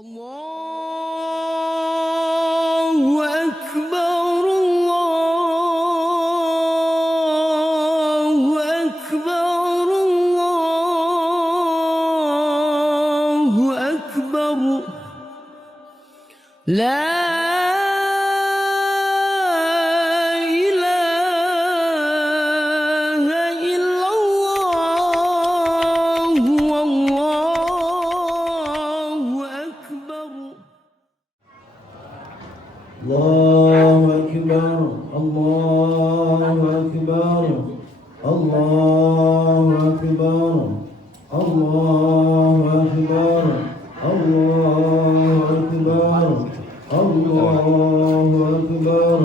Allahu Akbar, Allahu Akbar, Allahu Akbar. La Allahu Akbar, Allahu Akbar, Allahu Akbar, Allahu Akbar, Allahu Akbar, Allahu Akbar,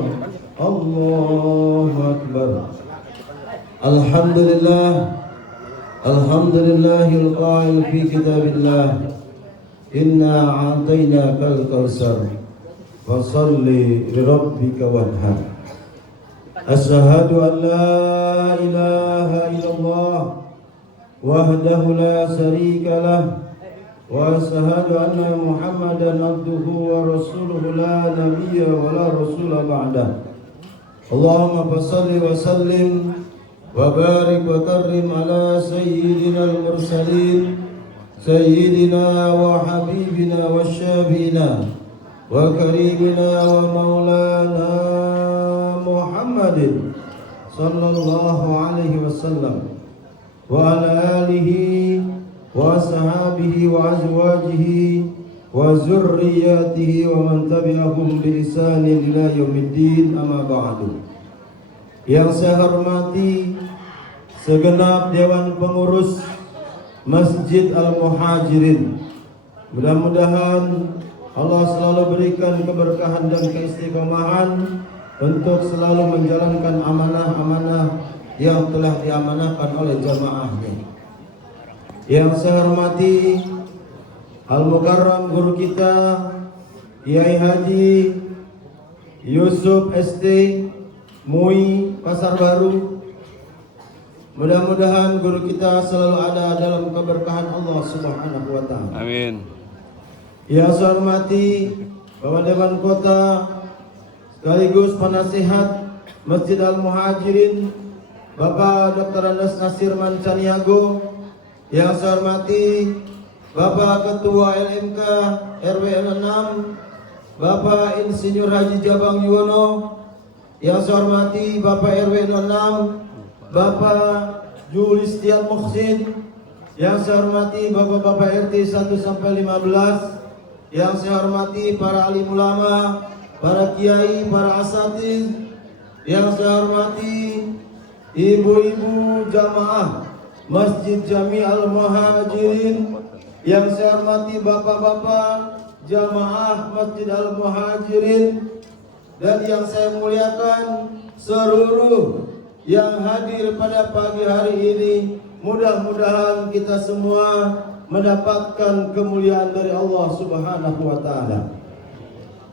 Allahu Akbar. Alhamdulillah, Alhamdulillahil qail fi kitabillah, inna a'tainakal kautsar fasalli lirabbika wanhar. Asyhadu an la ilaha illallah wahdahu la syarika lah wa asyhadu anna Muhammadan abduhu wa rasuluhu la nabiyya wa la rasula ba'dah. Allahumma fasalli wa sallim wa barik wa karrim ala sayyidina al-mursalin sayyidina wa habibina wa syafiina wa karimina wa maulana Muhammadin sallallahu alaihi wasallam wa ala alihi wa ashabihi wa azwajihi wa zurriyatihi wa man tabi'ahum bi ihsanin ila yaumiddin, amma ba'du. Yang saya hormati segenap dewan pengurus Masjid Al-Muhajirin, mudah-mudahan Allah selalu berikan keberkahan dan keistiqomahan untuk selalu menjalankan amanah-amanah yang telah diamanahkan oleh jamaahnya. Yang saya hormati Al-Mukarram guru kita Kiai Haji Yusuf ST MUI Pasar Baru. Mudah-mudahan guru kita selalu ada dalam keberkahan Allah Subhanahu wa taala. Amin. Yang saya hormati Bapak Dewan Kota sekaligus penasihat Masjid Al-Muhajirin Bapak Dr. Andes Nasir Mancaniago. Yang saya hormati Bapak Ketua LMK RW 6 Bapak Insinyur Haji Jabang Yuwono. Yang saya hormati Bapak RW 06 Bapak Julistian Muhsin. Yang saya hormati Bapak-bapak RT 1 sampai 15. Yang saya hormati para alim ulama, para kiai, para asatidz. Yang saya hormati ibu-ibu jamaah Masjid Jami Al-Muhajirin. Yang saya hormati bapak-bapak jamaah Masjid Al-Muhajirin. Dan yang saya muliakan seluruh yang hadir pada pagi hari ini. Mudah-mudahan kita semua mendapatkan kemuliaan dari Allah Subhanahu wa taala.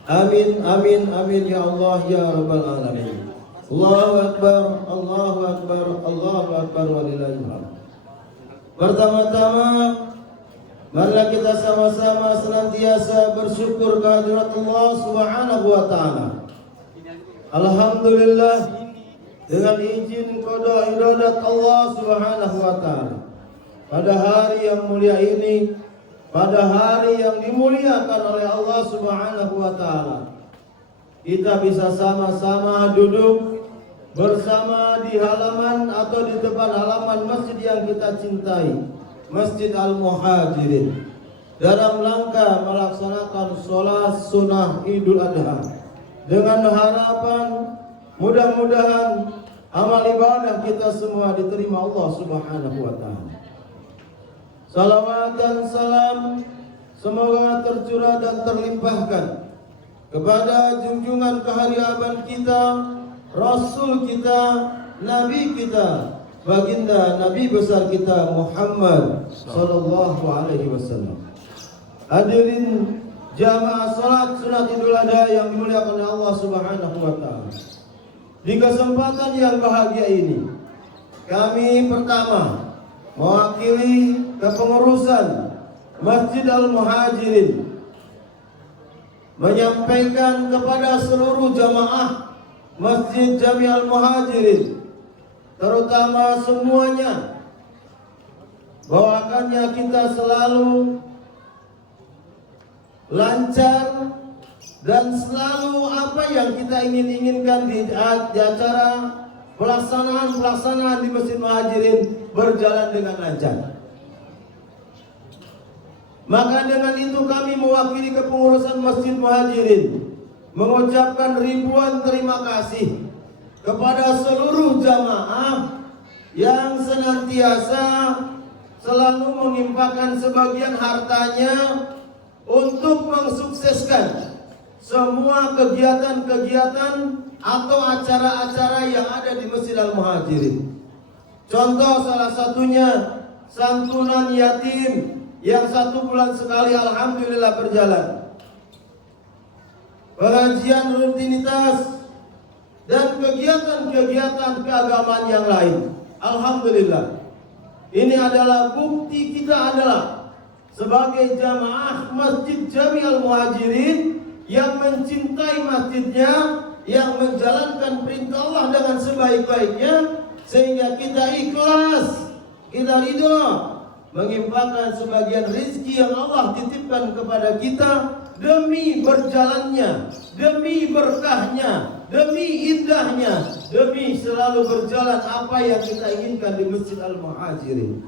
Amin amin amin ya Allah ya rabbal alamin. Allahu akbar, Allahu akbar, Allahu akbar walillahil hamd. Pertama-tama marilah kita sama-sama senantiasa bersyukur kehadirat Allah Subhanahu wa taala. Alhamdulillah, dengan izin qada iradat Allah Subhanahu wa taala, pada hari yang mulia ini, pada hari yang dimuliakan oleh Allah Subhanahu wa taala, kita bisa sama-sama duduk bersama di halaman atau di depan halaman masjid yang kita cintai, Masjid Al-Muhajirin, dalam rangka melaksanakan sholat sunnah Idul Adha, dengan harapan mudah-mudahan amal ibadah kita semua diterima Allah Subhanahu wa taala. Salawat dan salam semoga tercurah dan terlimpahkan kepada junjungan kehariaban kita, Rasul kita, Nabi kita, baginda Nabi besar kita Muhammad sallallahu alaihi wasallam. Hadirin jamaah salat sunat Idul Adha yang dimuliakan oleh Allah Subhanahu wa taala. Di kesempatan yang bahagia ini, kami pertama mewakili kepengurusan Masjid Al-Muhajirin menyampaikan kepada seluruh jamaah Masjid Jami Al-Muhajirin, terutama semuanya, bahwakannya kita selalu lancar dan selalu apa yang kita inginkan di acara pelaksanaan di Masjid Muhajirin berjalan dengan lancar. Maka dengan itu kami mewakili kepengurusan Masjid Muhajirin mengucapkan ribuan terima kasih kepada seluruh jamaah yang senantiasa selalu mengimpakkan sebagian hartanya untuk mensukseskan semua kegiatan-kegiatan atau acara-acara yang ada di Masjid Al-Muhajirin. Contoh salah satunya santunan yatim yang 1 bulan sekali alhamdulillah berjalan. Pengajian rutinitas dan kegiatan-kegiatan keagamaan yang lain. Alhamdulillah. Ini adalah bukti kita adalah sebagai jamaah Masjid Jami Al-Muhajirin yang mencintai masjidnya, yang menjalankan perintah Allah dengan sebaik-baiknya, sehingga kita ikhlas, kita ridho mengimpakkan sebagian rezeki yang Allah titipkan kepada kita demi berjalannya, demi berkahnya, demi indahnya, demi selalu berjalan apa yang kita inginkan di Masjid Al-Muhajirin.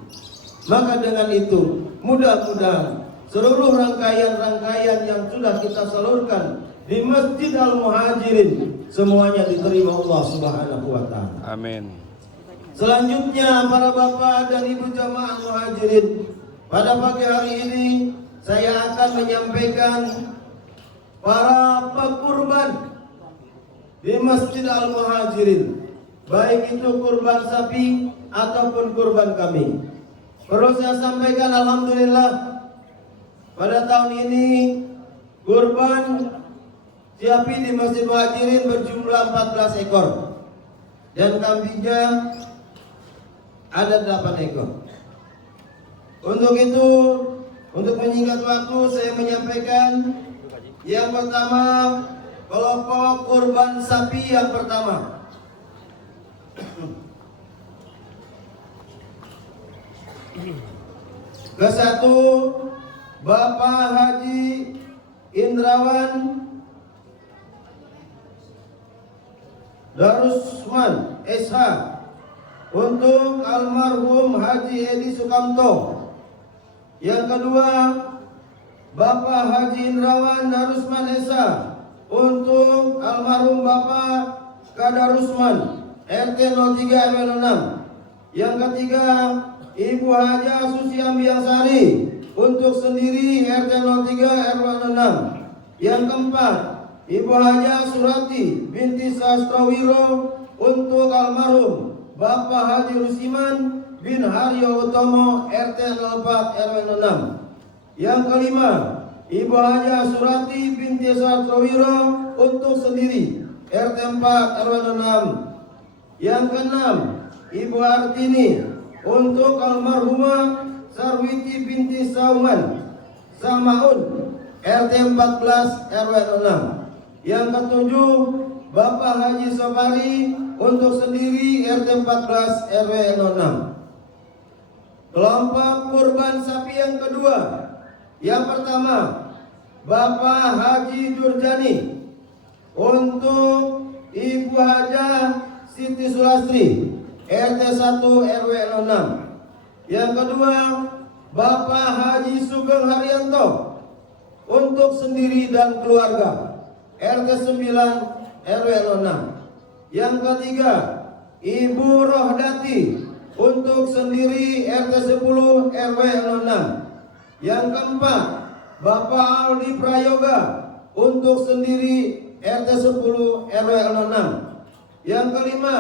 Maka dengan itu mudah-mudahan seluruh rangkaian-rangkaian yang sudah kita salurkan di Masjid Al-Muhajirin semuanya diterima Allah Subhanahu wa taala. Amin. Selanjutnya para bapak dan ibu jamaah Muhajirin, pada pagi hari ini saya akan menyampaikan para pekurban di Masjid Al-Muhajirin, baik itu kurban sapi ataupun kurban kambing. Perlu saya sampaikan alhamdulillah pada tahun ini kurban sapi di Masjid Muhajirin berjumlah 14 ekor dan kambingnya ada 8 ekor. Untuk itu, untuk menyingkat waktu, saya menyampaikan yang pertama, kelompok kurban sapi yang pertama. Ke-1, Bapak Haji Indrawan Darusman SH untuk almarhum Haji Edi Sukamto. Yang kedua, Bapak Haji Indrawan Darusman SH untuk almarhum Bapak Kadarusman RT 03 RW 06. Yang ketiga, Ibu Haja Susi Ambiangsari untuk sendiri RT 03 RW 06. Yang keempat, Ibu Haja Surati binti Sastrawiro untuk almarhum Bapak Haji Rusiman bin Haryo Utomo RT 04 RW 06. Yang kelima, Ibu Haja Surati binti Sastrawiro untuk sendiri RT 4 RW 06. Yang keenam, Ibu Artini untuk almarhumah Sarwiti binti Sauman Samaun RT 14 RW 06. Yang ketujuh, Bapak Haji Sobari untuk sendiri RT 14 RW 06. Kelompok kurban sapi yang kedua. Yang pertama, Bapak Haji Durjani untuk Ibu Haja Siti Sulastri RT 1 RW 06. Yang kedua, Bapak Haji Sugeng Haryanto untuk sendiri dan keluarga RT 9 RW 06. Yang ketiga, Ibu Rohdati untuk sendiri RT 10 RW 06. Yang keempat, Bapak Aldi Prayoga untuk sendiri RT 10 RW 06. Yang kelima,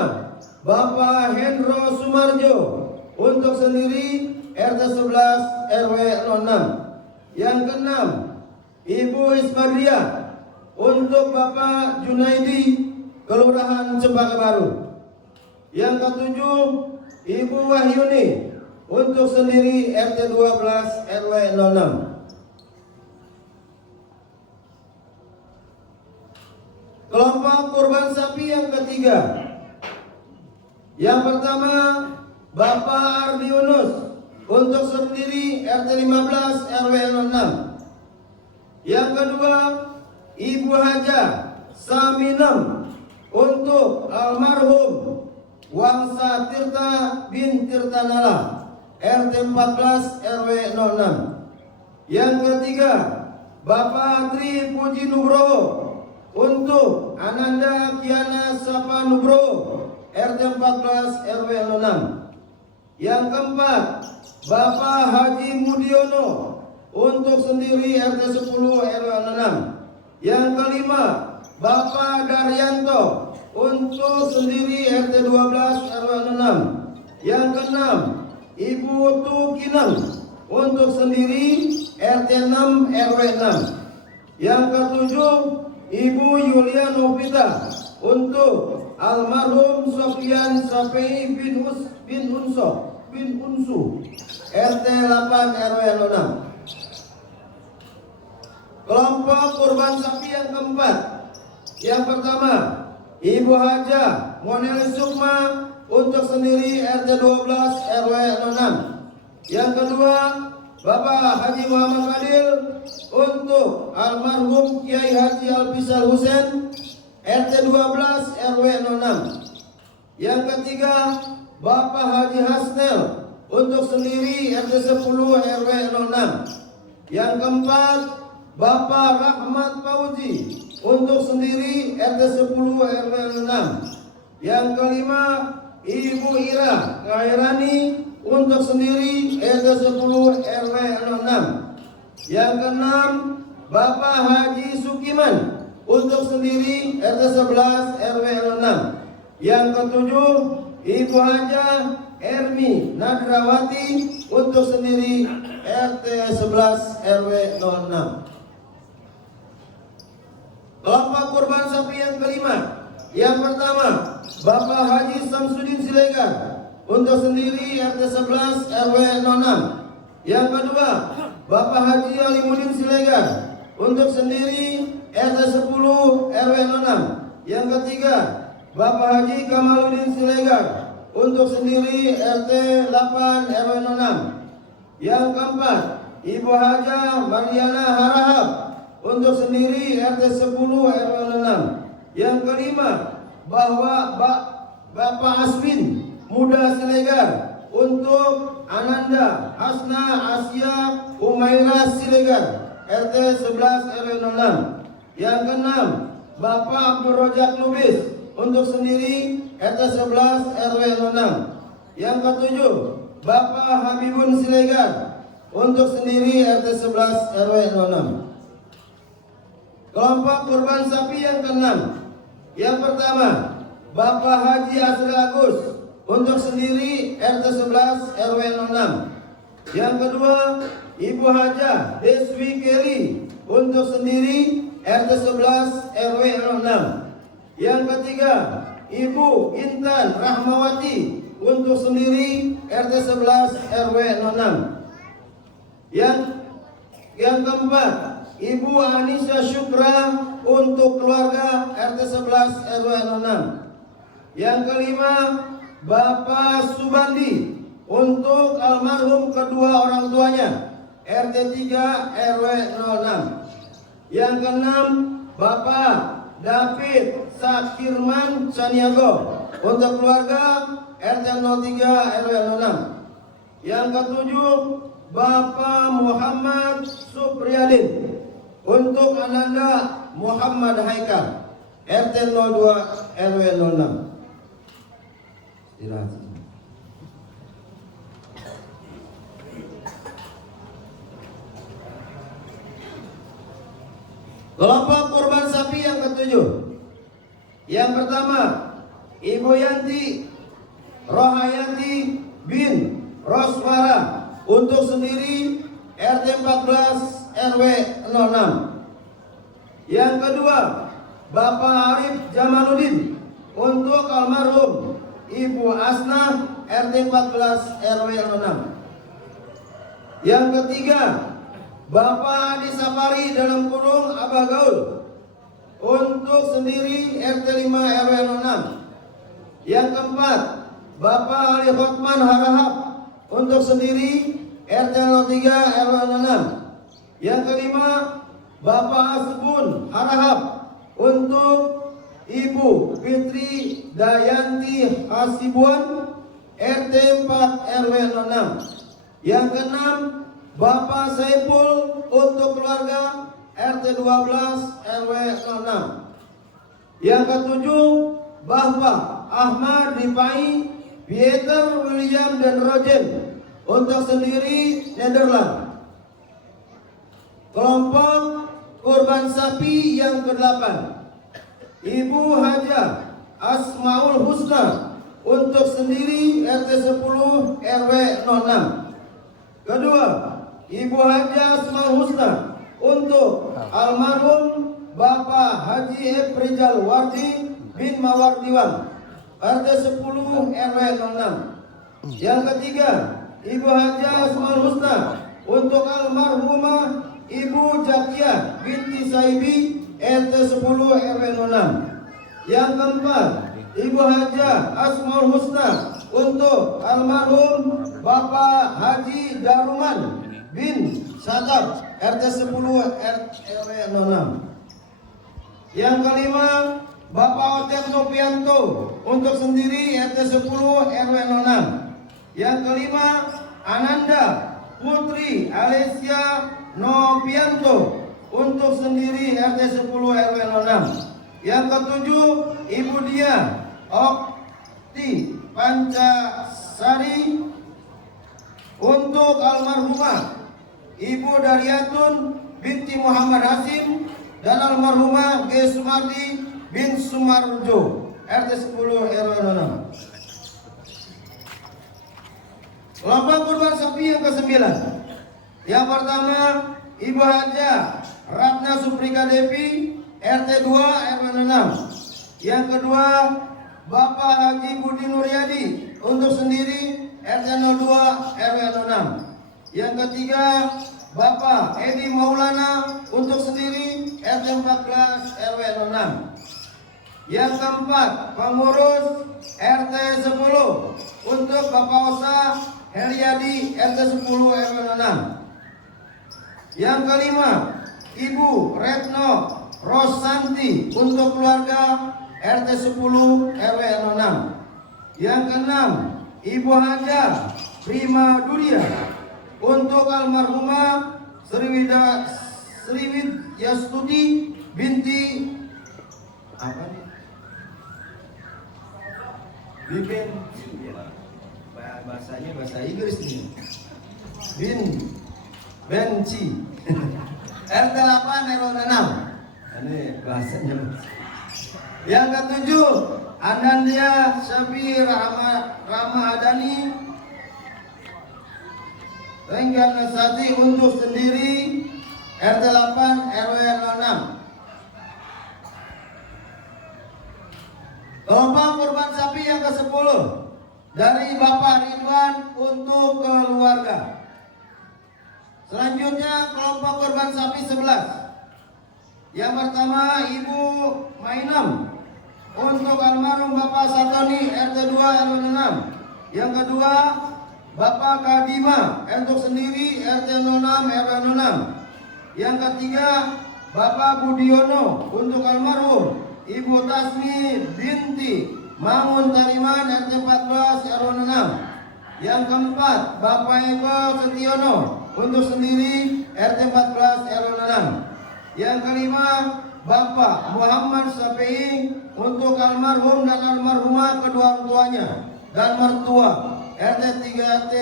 Bapak Hendro Sumarjo untuk sendiri RT 11 RW 06. Yang keenam, Ibu Ismaria untuk Bapak Junaidi Kelurahan Cempaka Baru. Yang ketujuh, Ibu Wahyuni untuk sendiri RT 12 RW 06. Kelompok kurban sapi yang ketiga. Yang pertama, Bapak Ardi Yunus untuk sendiri RT 15 RW 06. Yang kedua, Ibu Haja Saminem untuk almarhum Wangsa Tirta bin Tirtanala RT 14 RW 06. Yang ketiga, Bapak Tri Puji Nugroho untuk Ananda Kiana Sapa Nugroho RT 14 RW 06. Yang keempat, Bapak Haji Mudiono untuk sendiri RT 10 RW 06. Yang kelima, Bapak Daryanto untuk sendiri RT 12 RW 06. Yang keenam, Ibu Tukinang untuk sendiri RT 6 RW 6. Yang ketujuh, Ibu Yulia Novita untuk almarhum Sofian Safei bin Unsu RT 8 RW 06. Kelompok kurban sapi yang keempat. Yang pertama, Ibu Haja Moneli Sukma untuk sendiri RT 12 RW 06. Yang kedua, Bapak Haji Muhammad Fadil untuk almarhum Kiai Haji Alpisal Husain RT 12 RW 06. Yang ketiga, Bapak Haji Hasnel untuk sendiri RT 10 RW 06. Yang keempat, Bapak Rahmat Fauzi untuk sendiri RT 10 RW 06. Yang kelima, Ibu Ira Khairani untuk sendiri RT 10 RW 06. Yang keenam, Bapak Haji Sukiman untuk sendiri RT 11 RW 06. Yang ketujuh, Ibu Haja Ermi Nadrawati untuk sendiri RT 11 RW 06. Kelompok kurban sapi yang kelima. Yang pertama, Bapak Haji Samsudin Siregar untuk sendiri RT 11 RW 06. Yang kedua, Bapak Haji Alimuddin Siregar untuk sendiri RT 10 RW 06. Yang ketiga, Bapak Haji Kamaluddin Siregar untuk sendiri RT 8 RW 06. Yang keempat, Ibu Haja Mariana Harahap untuk sendiri RT 10 RW 06. Yang kelima, bahwa Bapak Aswin Muda Siregar untuk Ananda Hasna Asia Umaira Siregar RT 11 RW 06. Yang keenam, Bapak Abdul Rojak Lubis untuk sendiri RT 11 RW 06. Yang ketujuh, Bapak Habibun Siregar untuk sendiri RT 11 RW 06. Kelompok kurban sapi yang keenam. Yang pertama, Bapak Haji Asri Agus untuk sendiri RT 11 RW 06. Yang kedua, Ibu Haja Deswi Kelly untuk sendiri RT 11 RW 06. Yang ketiga, Ibu Intan Rahmawati untuk sendiri RT 11 RW 06. Yang keempat, Ibu Anissa Syukra untuk keluarga RT 11 RW 06. Yang kelima, Bapak Subandi untuk almarhum kedua orang tuanya RT 3 RW 06. Yang keenam, Bapak David Sakirman Caniago untuk keluarga RT 03 RW 06. Yang ketujuh, Bapak Muhammad Supriyadin untuk Ananda Muhammad Haikal RT 02 RW 06. Istirahat. Kelompok kurban sapi yang ketujuh. Yang pertama, Ibu Yanti Rohayati bin Roswara untuk sendiri RT 14 RW 06. Yang kedua, Bapak Arif Jamaluddin untuk almarhum Ibu Asna RT 14 RW 06. Yang ketiga, Bapak Adi Sapari dalam kurung Abah Gaul untuk sendiri RT 5 RW 06. Yang keempat, Bapak Ali Hotman Harahap untuk sendiri RT 03 RW 06. Yang kelima, Bapak Asbun Harahap untuk Ibu Fitri Dayanti Hasibuan RT 4 RW 06. Yang keenam, Bapak Saiful untuk keluarga RT 12 RW 06. Yang ketujuh, Bapak Ahmad Rifai, Pieter William dan Rojen untuk sendiri Nederland. Kelompok kurban sapi yang ke-8, Ibu Haja Asmaul Husna untuk sendiri RT 10 RW 06. Kedua, Ibu Haja Asmaul Husna untuk almarhum Bapak Haji Rizal Wardi bin Mawardiwan RT 10 RW 06. Yang ketiga, Ibu Haja Asmaul Husna untuk almarhumah Ibu Jakia binti Saibi RT 10 RW 06. Yang keempat, Ibu Haja Asmaul Husna untuk almarhum Bapak Haji Daruman bin Sadab RT 10 RW 06. Yang kelima, Bapak Otet Nopianto untuk sendiri RT 10 RW 06. Yang kelima, Ananda Putri Alesia Nopianto untuk sendiri RT 10 RW 06. Yang ketujuh, Ibu Dia Okti Pancasari untuk almarhumah Ibu Daryatun binti Muhammad Hasim dan almarhumah G. Sumardi bin Sumarjo RT 10 RW 06. Kelompok kurban sapi yang ke-9. Yang pertama, Ibu Haja Ratna Suprika Devi RT 2 RW 06. Yang kedua, Bapak Haji Budi Nuryadi untuk sendiri RT 02 RW 06. Yang ketiga, Bapak Edi Maulana untuk sendiri RT 14 RW 06. Yang keempat, pengurus RT 10 untuk Bapak Osa Heliadi RT 10 RW 06. Yang kelima, Ibu Retno Rosanti untuk keluarga RT 10 RW 06. Yang keenam, Ibu Haja Prima Duria untuk almarhumah Sriwid Yastuti binti apa nih? Biben, bahasanya bahasa Inggris nih. Benci RT 8 RW 6. Ini bahasanya. Yang ketujuh, Anandia Syabir Ramadhani Renggana Sati untuk sendiri RT 8 RW 06. Kelompok kurban sapi yang ke-10 dari Bapak Ridwan untuk keluarga. Selanjutnya kelompok kurban sapi 11. Yang pertama, Ibu Mainam untuk almarhum Bapak Satoni RT 2 RW 06. Yang kedua, Bapak Kadima untuk sendiri RT 06 RW 06. Yang ketiga, Bapak Budiono untuk almarhum Ibu Tasmi binti Mangun Tariman RT 14 RW 06. Yang keempat, Bapak Eko Setiono untuk sendiri RT 14 RW 06. Yang kelima, Bapak Muhammad Syafi'i untuk almarhum dan almarhumah kedua orang tuanya dan mertua RT 3 RT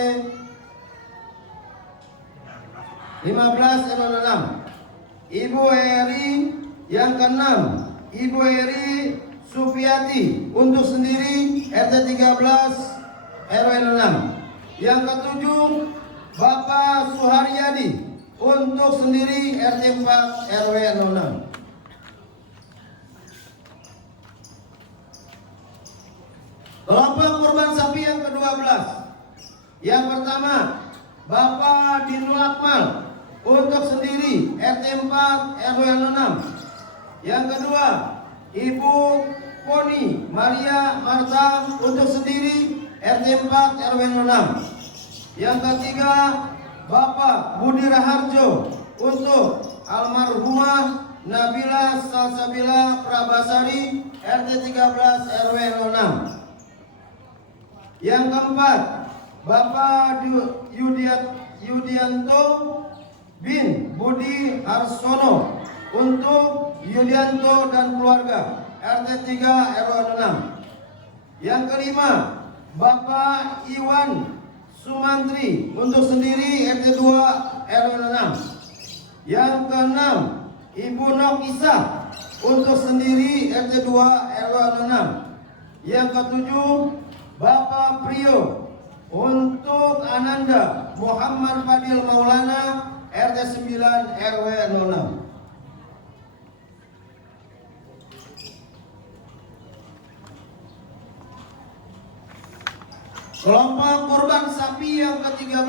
15 RW 06. Ibu Eri yang keenam, Ibu Eri Sufiati untuk sendiri RT 13 RW 06. Yang ketujuh, Bapak Suharyadi untuk sendiri RT 4 RW 06. Kelompok kurban sapi yang ke-12. Yang pertama, Bapak Dinul Akmal untuk sendiri RT 4 RW 06. Yang kedua, Ibu Poni Maria Marta untuk sendiri RT 4 RW 06. Yang ketiga, Bapak Budi Raharjo untuk almarhumah Nabila Salsabila Prabasari RT 13 RW 06. Yang keempat, Bapak Yudianto bin Budi Harsono untuk Yudianto dan keluarga RT 3 RW 06. Yang kelima, Bapak Iwan Sumantri untuk sendiri RT 2 RW 06. Yang keenam, Ibu Nokisa untuk sendiri RT 2 RW 06. Yang ketujuh, Bapak Prio untuk Ananda Muhammad Fadil Maulana RT 9 RW 06. Kelompok kurban sapi yang ke-13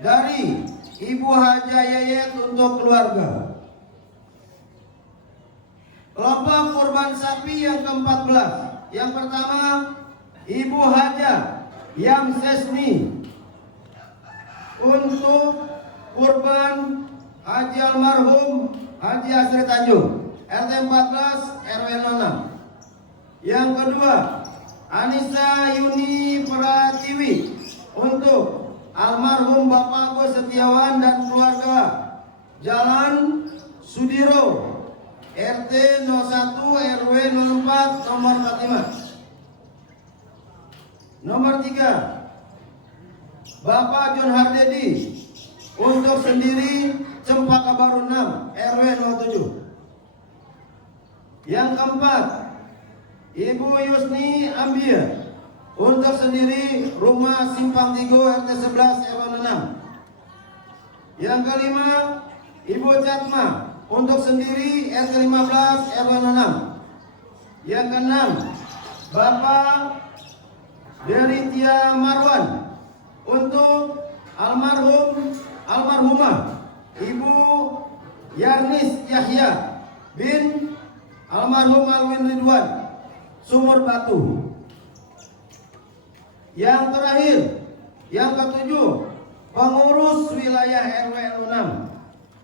dari Ibu Haja Yayet untuk keluarga. Kelompok kurban sapi yang ke-14. Yang pertama, Ibu Haja Yam Sesni untuk kurban Haji almarhum Haji Asri Tanjung RT 14 RW 06. Yang kedua, Anissa Yuni Pratiwi untuk almarhum Bapak Agus Setiawan dan keluarga Jalan Sudiro RT 01 RW 04 nomor 45. Nomor 3, Bapak John Hardedi untuk sendiri Cempaka Baru 6 RW 07. Yang keempat, Ibu Yusni Ambir untuk sendiri rumah Simpang Tigo RT 11 RW 6. Yang kelima, Ibu Catma untuk sendiri RT 15 RW 06. Yang keenam, Bapak Deritia Marwan untuk almarhumah Ibu Yarnis Yahya bin almarhum Alwin Ridwan Sumur Batu. Yang terakhir, yang ketujuh, pengurus wilayah RW 06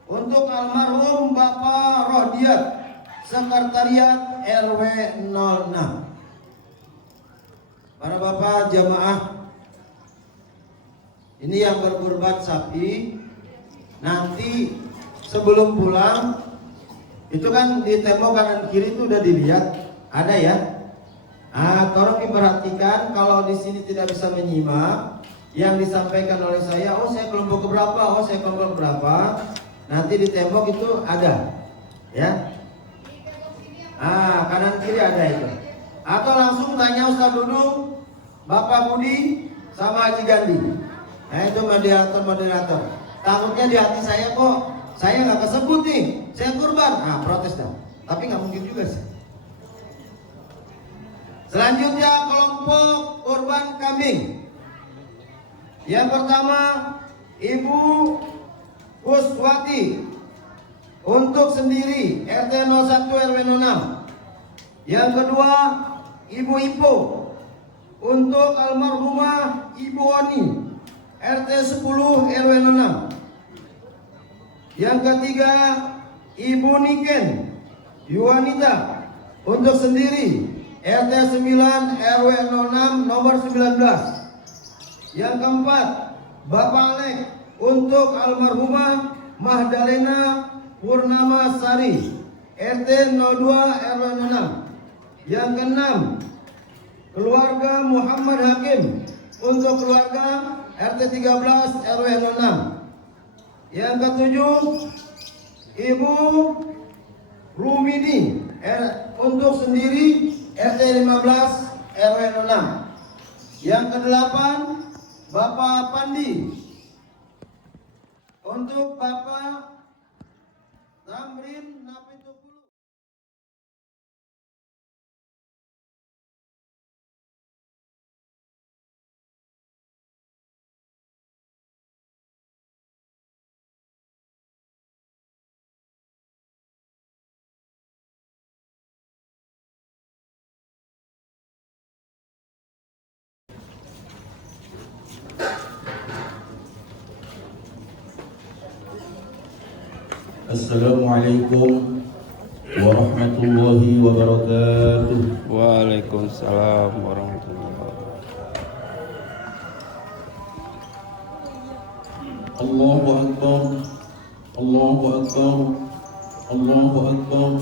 untuk almarhum Bapak Rodiat Sekretariat RW 06. Para bapak jamaah, ini yang berkurban sapi, nanti sebelum pulang itu kan di tembok kanan kiri itu udah dilihat, ada ya. Tolong diperhatikan, kalau di sini tidak bisa menyimak yang disampaikan oleh saya. Oh, saya kelompok berapa? Oh, saya kelompok berapa? Nanti di tembok itu ada, ya. Kanan kiri ada itu. Atau langsung tanya Ustaz Dudung, Bapak Budi, sama Haji Gandhi. Itu moderator. Takutnya di hati saya kok saya nggak kesebut nih, saya kurban. Protes dong. Tapi nggak mungkin juga sih. Selanjutnya kelompok kurban kambing. Yang pertama, Ibu Kuswati untuk sendiri RT 01 RW 06. Yang kedua, Ibu Ipo untuk almarhumah Ibu Oni RT 10 RW 06. Yang ketiga, Ibu Niken Yuwanita untuk sendiri RT 9 RW 06 nomor 19. Yang keempat, Bapak Alek untuk almarhumah Mahdalena Purnama Sari RT 02 RW 06. Yang keenam, keluarga Muhammad Hakim untuk keluarga RT 13 RW 06. Yang ketujuh, Ibu Rumini untuk sendiri RT 15 RW 06. Yang kedelapan, Bapak Pandi untuk Bapak Tamrin Napitukulu. Assalamualaikum warahmatullahi wabarakatuh. Waalaikumsalam warahmatullahi wabarakatuh. Allahu Akbar, Allahu Akbar, Allahu Akbar,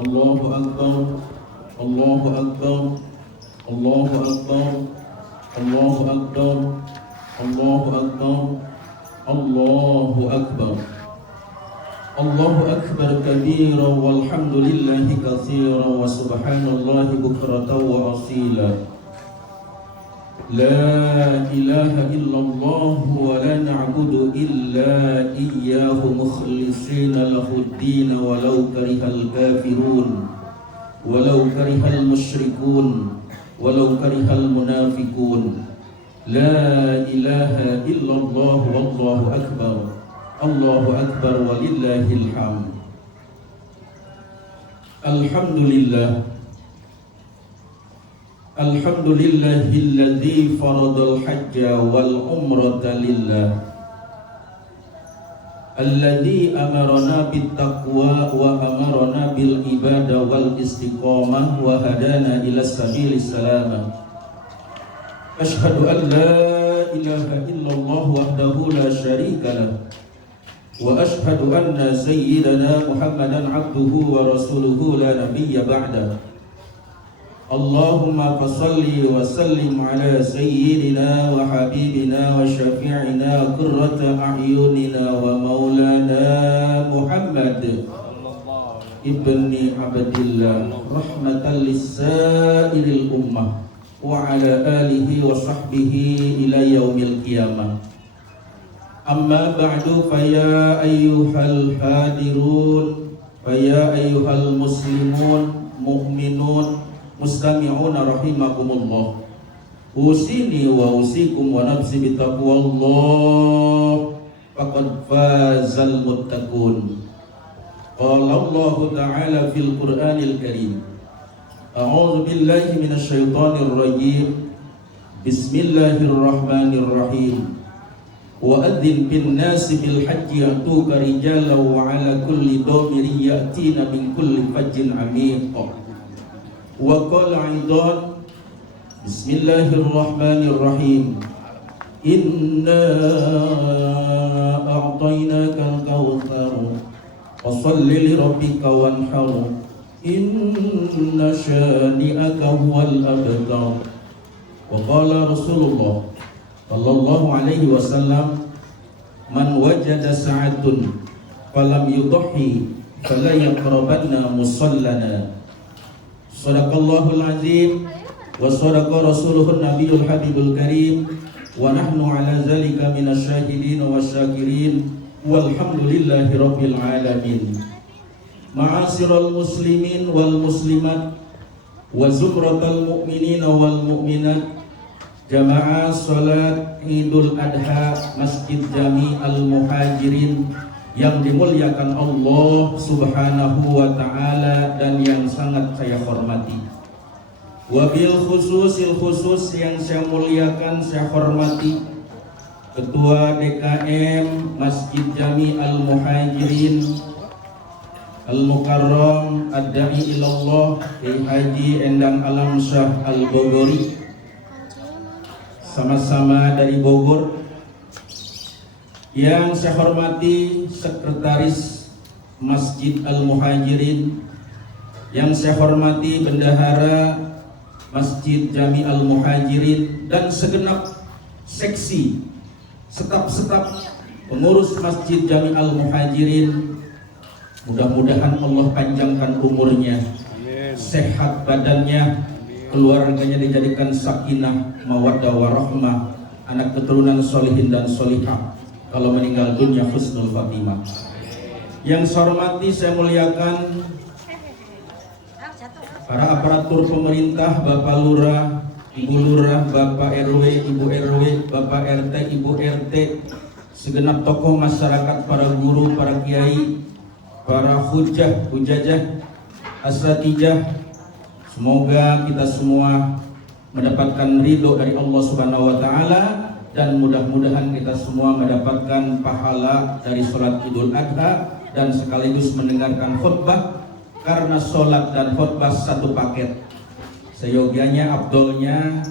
Allahu Akbar, Allahu Akbar, Allahu Akbar, Allahu Akbar, Allahu Akbar, Allahu Akbar. Allahu Akbar kabira walhamdulillahi katsira wa subhanallahi bukratan wa asila. La ilaha illallah wa la na'budu illa iyyahu mukhlishina lahud-din walau karihal kafirun walau karihal musyrikun walau karihal munafiqun. La ilaha illallah wallahu akbar. Allahu akbar walillahil hamd. Alhamdulillah. Alhamdulillahilladzi faradal hajja wal umrata lillah. Alladzi amarna bit taqwa wa amarna bil ibadah wal istiqamah wa hadana ila sabilis salamah. Ashhadu an la ilaha illallah wahdahu la syarika lah. Wa ashhadu anna sayyidana Muhammadan abduhu wa rasuluhu la nabiyya ba'da. Allahumma fassalli wa sallim ala sayyidina wa habibina wa syafi'ina qurrata a'yunina wa maulana Muhammad ibni Abdillah rahmatan lis-sa'iril ummah wa ala alihi wa sahbihi ila yaumil qiyamah. Amma ba'du faya ayyuhal hadirun faya ayyuhal muslimun mu'minun mustami'una rahimakumullah. Usini wa usikum wa nafsi bitaqwallah faqad fazal muttaqun. Qala Allah ta'ala fil Qur'anil Karim. A'udzu billahi minasy syaithanir rajim. Bismillahirrahmanirrahim. Wa'adzin bin nasi bil hajji ya'tuka rijalan wa 'ala kulli dhamirin ya'tina min kulli fajjin 'amiq. Wa qala 'aidan Bismillahirrahmanirrahim. Inna a'tainakal kautsar fasholli li rabbika wanhar. Inna syani'aka huwal abtar. Wa qala Rasulullah sallallahu alaihi wasallam, man wajada sa'atun falam yudhi fala yaqrabanna musallana. Sadaqallahul azim wa sadaqa rasuluhun nabiyul habibul karim wa nahnu ala zalika minasyahidin wa syakirin walhamdulillahi rabbil alamin. Ma'asyiral muslimin wal muslimat wa zumratal mu'minin wal mu'minat, jamaah salat Idul Adha Masjid Jami Al-Muhajirin yang dimuliakan Allah Subhanahu wa ta'ala dan yang sangat saya hormati. Wabil khusus yang saya muliakan, saya hormati Ketua DKM Masjid Jami Al-Muhajirin Al-Mukarram Ad-Da'i Ilallah Haji Endang Alam Syah Al-Bogori, sama-sama dari Bogor. Yang saya hormati Sekretaris Masjid Al-Muhajirin, yang saya hormati Bendahara Masjid Jami Al-Muhajirin dan segenap seksi staf-staf pengurus Masjid Jami Al-Muhajirin. Mudah-mudahan Allah panjangkan umurnya, sehat badannya, keluarganya dijadikan sakinah, mawaddah warahmah, anak keturunan solihin dan solihah, kalau meninggal dunia husnul khatimah. Yang saya hormati, saya muliakan para aparatur pemerintah, Bapak Lurah, Ibu Lurah, Bapak RW, Ibu RW, Bapak RT, Ibu RT, segenap tokoh masyarakat, para guru, para kiai, para hujah, hujajah, asatijah. Semoga kita semua mendapatkan ridho dari Allah Subhanahu wa ta'ala, dan mudah-mudahan kita semua mendapatkan pahala dari sholat Idul Adha dan sekaligus mendengarkan khutbah, karena sholat dan khutbah satu paket. Seyogianya, abdolnya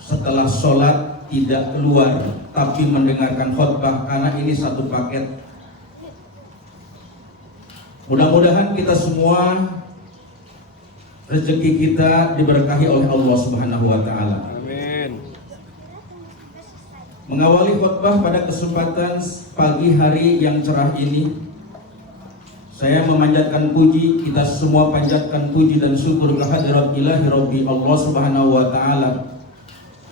setelah sholat tidak keluar tapi mendengarkan khutbah, karena ini satu paket. Mudah-mudahan kita semua rezeki kita diberkahi oleh Allah Subhanahu wa taala. Amin. Mengawali khutbah pada kesempatan pagi hari yang cerah ini, saya memanjatkan puji, kita semua panjatkan puji dan syukur kehadirat ilahi Rabbi Allah Subhanahu wa taala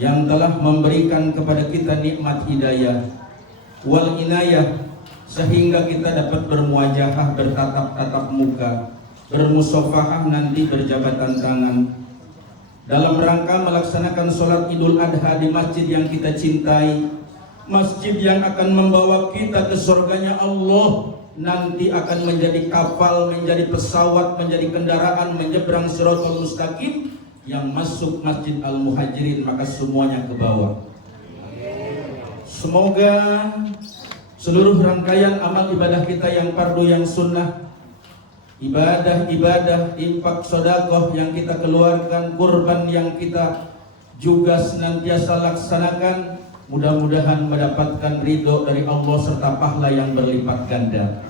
yang telah memberikan kepada kita nikmat hidayah wal inayah, sehingga kita dapat bermuajahah, bertatap-tatap muka, bermusafahah, nanti berjabatan tangan dalam rangka melaksanakan sholat Idul Adha di masjid yang kita cintai, masjid yang akan membawa kita ke surganya Allah, nanti akan menjadi kapal, menjadi pesawat, menjadi kendaraan menyeberang Shiratal Mustaqim. Yang masuk Masjid Al-Muhajirin maka semuanya ke bawah. Semoga seluruh rangkaian amal ibadah kita yang fardu, yang sunnah, ibadah-ibadah, infak, sedekah yang kita keluarkan, kurban yang kita juga senantiasa laksanakan, mudah-mudahan mendapatkan ridho dari Allah serta pahala yang berlipat ganda.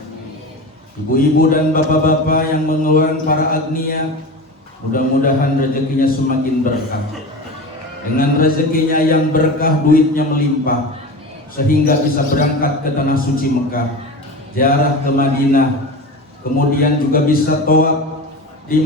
Ibu-ibu dan bapak-bapak yang mengeluarkan para agnia, mudah-mudahan rezekinya semakin berkah. Dengan rezekinya yang berkah, duitnya melimpah, sehingga bisa berangkat ke tanah suci Mekah, ziarah ke Madinah, kemudian juga bisa tawaf di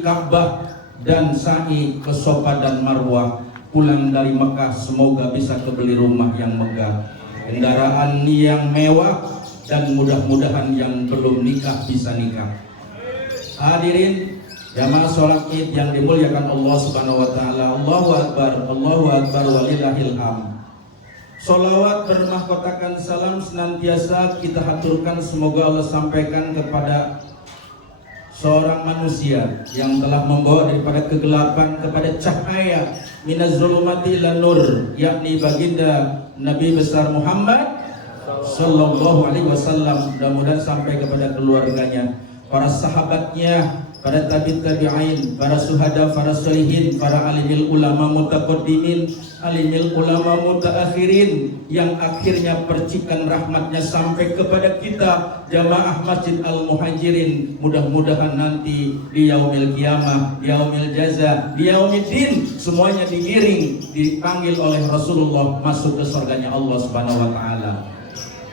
Ka'bah dan sa'i ke Safa dan Marwah. Pulang dari Mekah semoga bisa kebeli rumah yang megah, kendaraan yang mewah, dan mudah-mudahan yang belum nikah bisa nikah. Hadirin jamaah sholat Id yang dimuliakan Allah Subhanahu wa taala, Allahu Akbar walillahil hamd. Sholawat bermahkotakan salam senantiasa kita haturkan, semoga Allah sampaikan kepada seorang manusia yang telah membawa daripada kegelapan kepada cahaya, minaz zulumati ilan nur, yakni baginda Nabi besar Muhammad sallallahu alaihi wasallam. Mudah-mudahan sampai kepada keluarganya, para sahabatnya, para tabi'in, para suhada, para sholihin, para alimil ulama mutaqaddimin, alimil ulama mutaakhirin, yang akhirnya percikan rahmatnya sampai kepada kita jamaah Masjid Al-Muhajirin. Mudah-mudahan nanti di yaumil qiyamah, di yaumil jaza, di yaumiddin, semuanya digiring, dipanggil oleh Rasulullah masuk ke surganya Allah Subhanahu wa taala.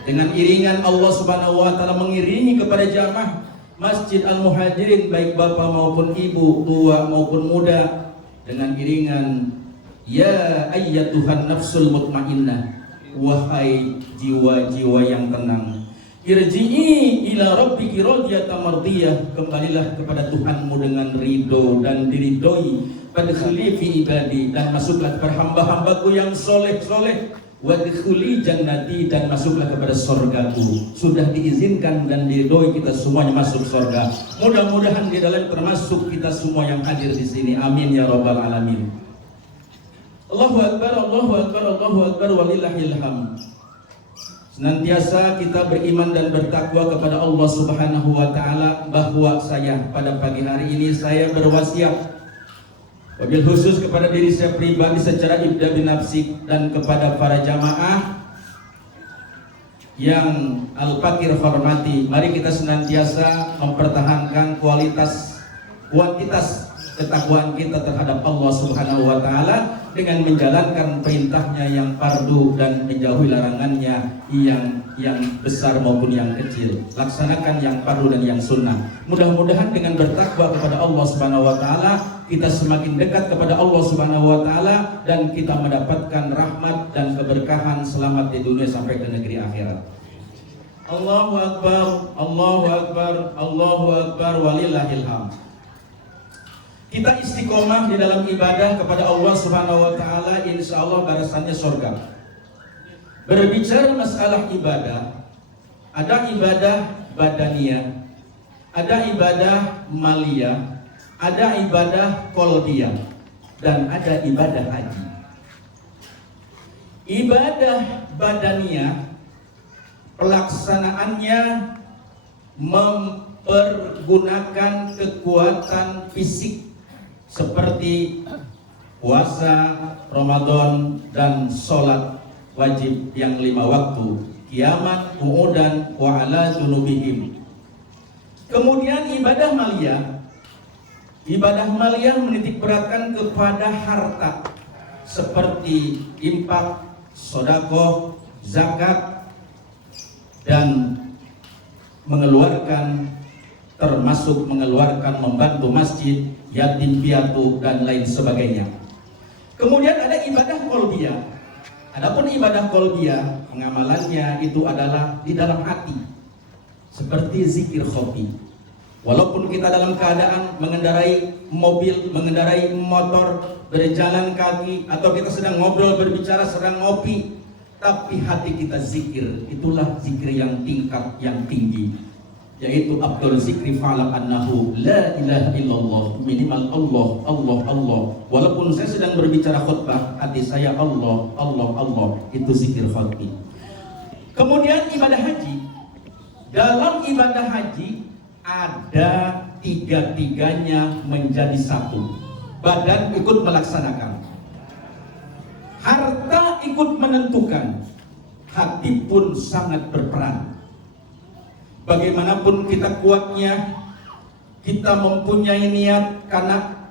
Dengan iringan Allah Subhanahu wa taala mengiringi kepada jamaah Masjid Al-Muhajirin, baik bapak maupun ibu, tua maupun muda, dengan iringan ya ayyatuhan nafsul mutmainnah, wahai jiwa-jiwa yang tenang, irji'i ila rabbiki radiyatan mardiyah, kembalilah kepada Tuhanmu dengan ridho dan diridhoi, fadkhuli fi ibadi, dan masuklah kepada hamba-hambaku yang soleh-soleh, wadkhuli jannati, dan masuklah kepada surgaku. Sudah diizinkan dan diridhoi kita semuanya masuk surga. Mudah-mudahan di dalam termasuk kita semua yang hadir di sini. Amin ya rabbal alamin. Allahu akbar, Allahu akbar, Allahu akbar walillahil hamd. Senantiasa kita beriman dan bertakwa kepada Allah Subhanahu wa taala, bahwa saya pada pagi hari ini saya berwasiat wabil khusus kepada diri saya pribadi secara ibda bin nafsi, dan kepada para jamaah yang al-fakir hormati, mari kita senantiasa mempertahankan kuantitas ketakwaan kita terhadap Allah Subhanahu wa taala dengan menjalankan perintahnya yang fardu dan menjauhi larangannya yang besar maupun yang kecil. Laksanakan yang fardu dan yang sunnah. Mudah-mudahan dengan bertakwa kepada Allah Subhanahu wa taala kita semakin dekat kepada Allah Subhanahu wa taala, dan kita mendapatkan rahmat dan keberkahan selamat di dunia sampai ke negeri akhirat. Allahu akbar, Allahu akbar, Allahu akbar walillahil hamd. Kita istiqomah di dalam ibadah kepada Allah Subhanahu wa taala, insyaallah balasannya surga. Berbicara masalah ibadah, ada ibadah badaniyah, ada ibadah maliyah, ada ibadah qalbiyah, dan ada ibadah haji. Ibadah badaniyah pelaksanaannya mempergunakan kekuatan fisik seperti puasa Ramadan dan sholat wajib yang 5 waktu, qiyaman, qu'udan, wa ala junubihim. Kemudian ibadah maliyah menitik beratkan kepada harta seperti infak, sedekah, zakat, dan mengeluarkan, termasuk mengeluarkan membantu masjid, yatim piatu, dan lain sebagainya. Kemudian ada ibadah qalbiyah. Adapun ibadah qalbiyah, pengamalannya itu adalah di dalam hati, seperti zikir khofi. Walaupun kita dalam keadaan mengendarai mobil, mengendarai motor, berjalan kaki, atau kita sedang ngobrol, berbicara, sedang ngopi, tapi hati kita zikir. Itulah zikir yang tingkat yang tinggi, yaitu afdal zikri fa'lam annahu la ilaha illallah, minimal Allah, Allah, Allah. Walaupun saya sedang berbicara khutbah, hati saya Allah, Allah, Allah. Itu zikir khofi. Kemudian ibadah haji. Dalam ibadah haji ada tiga-tiganya menjadi satu. Badan ikut melaksanakan, harta ikut menentukan, hati pun sangat berperan. Bagaimanapun kita kuatnya, kita mempunyai niat, karena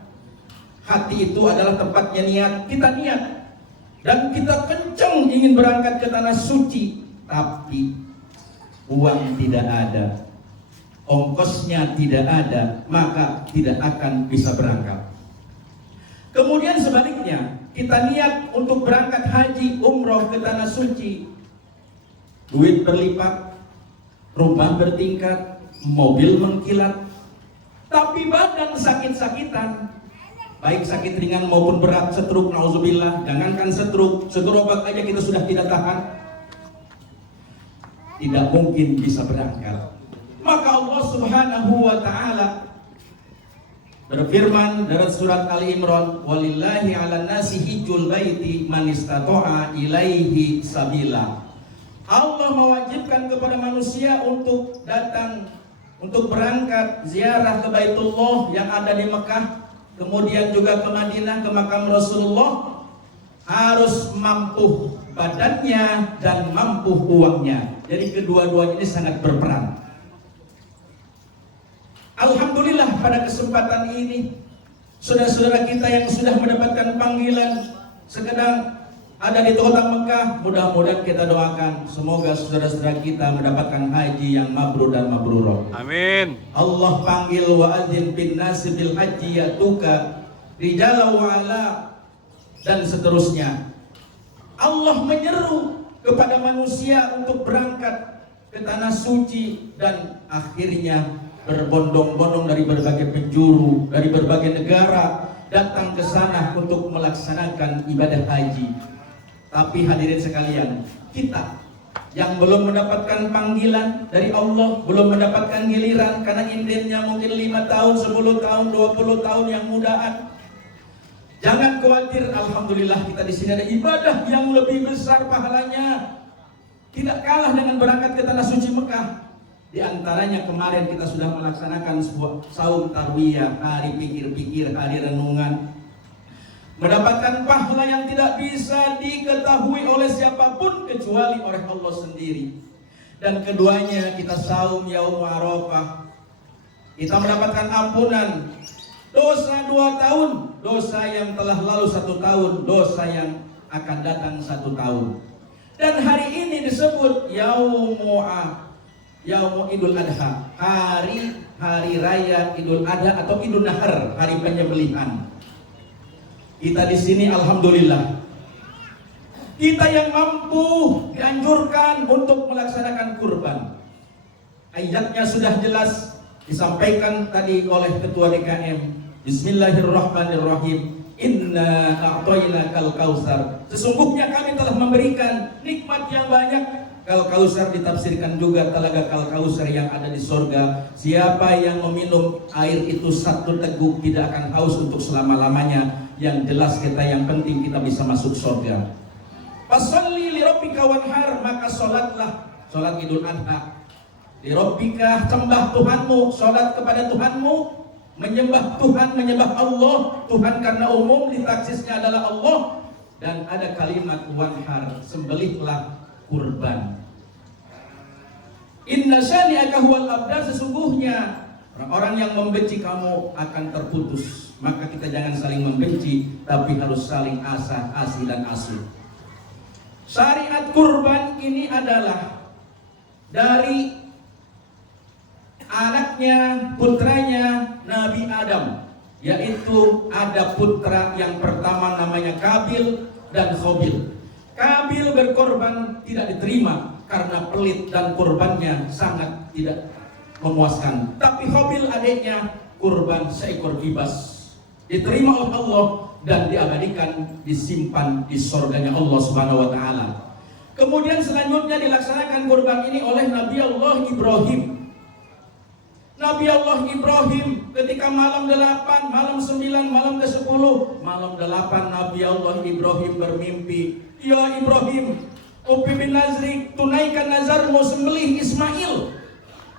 hati itu adalah tempatnya niat. Kita niat dan kita kencang ingin berangkat ke tanah suci, tapi uang tidak ada, ongkosnya tidak ada, maka tidak akan bisa berangkat. Kemudian sebaliknya, kita niat untuk berangkat haji, umroh ke tanah suci, duit berlipat, rumah bertingkat, mobil mengkilat, tapi badan sakit-sakitan, baik sakit ringan maupun berat, stroke, nauzubillah. Jangankan stroke, obat aja kita sudah tidak tahan, tidak mungkin bisa berangkat. Maka Allah Subhanahu wa ta'ala berfirman dalam surat Ali Imran, walillahi 'alan nasi hijjul baiti man istata'a ilaihi sabila. Allah mewajibkan kepada manusia untuk datang, untuk berangkat ziarah ke Baitullah yang ada di Mekah, kemudian juga ke Madinah, ke makam Rasulullah, harus mampu badannya dan mampu uangnya. Jadi kedua-duanya ini sangat berperan. Alhamdulillah pada kesempatan ini, saudara-saudara kita yang sudah mendapatkan panggilan sedang ada di kota Mekah, mudah-mudahan kita doakan semoga saudara-saudara kita mendapatkan haji yang mabrur dan mabrurah. Amin. Allah panggil wa adzin bin nasi bil haji yatuka rijala wa ala, dan seterusnya. Allah menyeru kepada manusia untuk berangkat ke tanah suci, dan akhirnya berbondong-bondong dari berbagai penjuru, dari berbagai negara datang ke sana untuk melaksanakan ibadah haji. Tapi hadirin sekalian, kita yang belum mendapatkan panggilan dari Allah, belum mendapatkan giliran karena indennya mungkin 5 tahun, 10 tahun, 20 tahun yang mudaan, jangan khawatir. Alhamdulillah kita di sini ada ibadah yang lebih besar pahalanya, tidak kalah dengan berangkat ke tanah suci Mekah. Di antaranya kemarin kita sudah melaksanakan sebuah saum tarwiyah, hari pikir-pikir, hari renungan, mendapatkan pahala yang tidak bisa diketahui oleh siapapun kecuali oleh Allah sendiri. Dan keduanya kita saum yaum Arafah, kita mendapatkan ampunan dosa 2 tahun, dosa yang telah lalu 1 tahun, dosa yang akan datang 1 tahun. Dan hari ini disebut Yaumu Idul Adha, hari raya Idul Adha atau Idul Nahar, hari penyembelihan. Kita di sini alhamdulillah, kita yang mampu dianjurkan untuk melaksanakan kurban. Ayatnya sudah jelas disampaikan tadi oleh Ketua DKM. Bismillahirrahmanirrahim. Inna a'tainakal kautsar. Sesungguhnya kami telah memberikan nikmat yang banyak. Kal-Kausar ditafsirkan juga telaga Kal-Kausar yang ada di surga. Siapa yang meminum air itu 1 teguk tidak akan haus untuk selama-lamanya. Yang jelas kita yang penting kita bisa masuk surga. Fasholli li rabbika wanhar, maka sholatlah, sholat Idul Adha. Li rabbika, sembah Tuhanmu, salat kepada Tuhanmu, menyembah Tuhan, menyembah Allah, Tuhan karena umum, ditaksisnya adalah Allah. Dan ada kalimat wanhar, sembelihlah kurban. Inna syani'aka huwal abtar, sesungguhnya orang yang membenci kamu akan terputus. Maka kita jangan saling membenci, tapi harus saling asih dan asuh. Syariat kurban ini adalah dari anaknya, putranya Nabi Adam, yaitu ada putra yang pertama namanya Kabil dan Khobil. Kabil berkorban tidak diterima karena pelit dan kurbannya sangat tidak memuaskan. Tapi Khobil adiknya kurban seekor kibas, diterima oleh Allah dan diabadikan, disimpan di surganya Allah Subhanahu wa taala. Kemudian selanjutnya dilaksanakan kurban ini oleh Nabi Allah Ibrahim. Nabi Allah Ibrahim ketika malam 8, malam 9, malam ke-10, malam 8 Nabi Allah Ibrahim bermimpi, "Ya Ibrahim, Upi bin Nazri, tunaikan nazarmu, sembelih Ismail."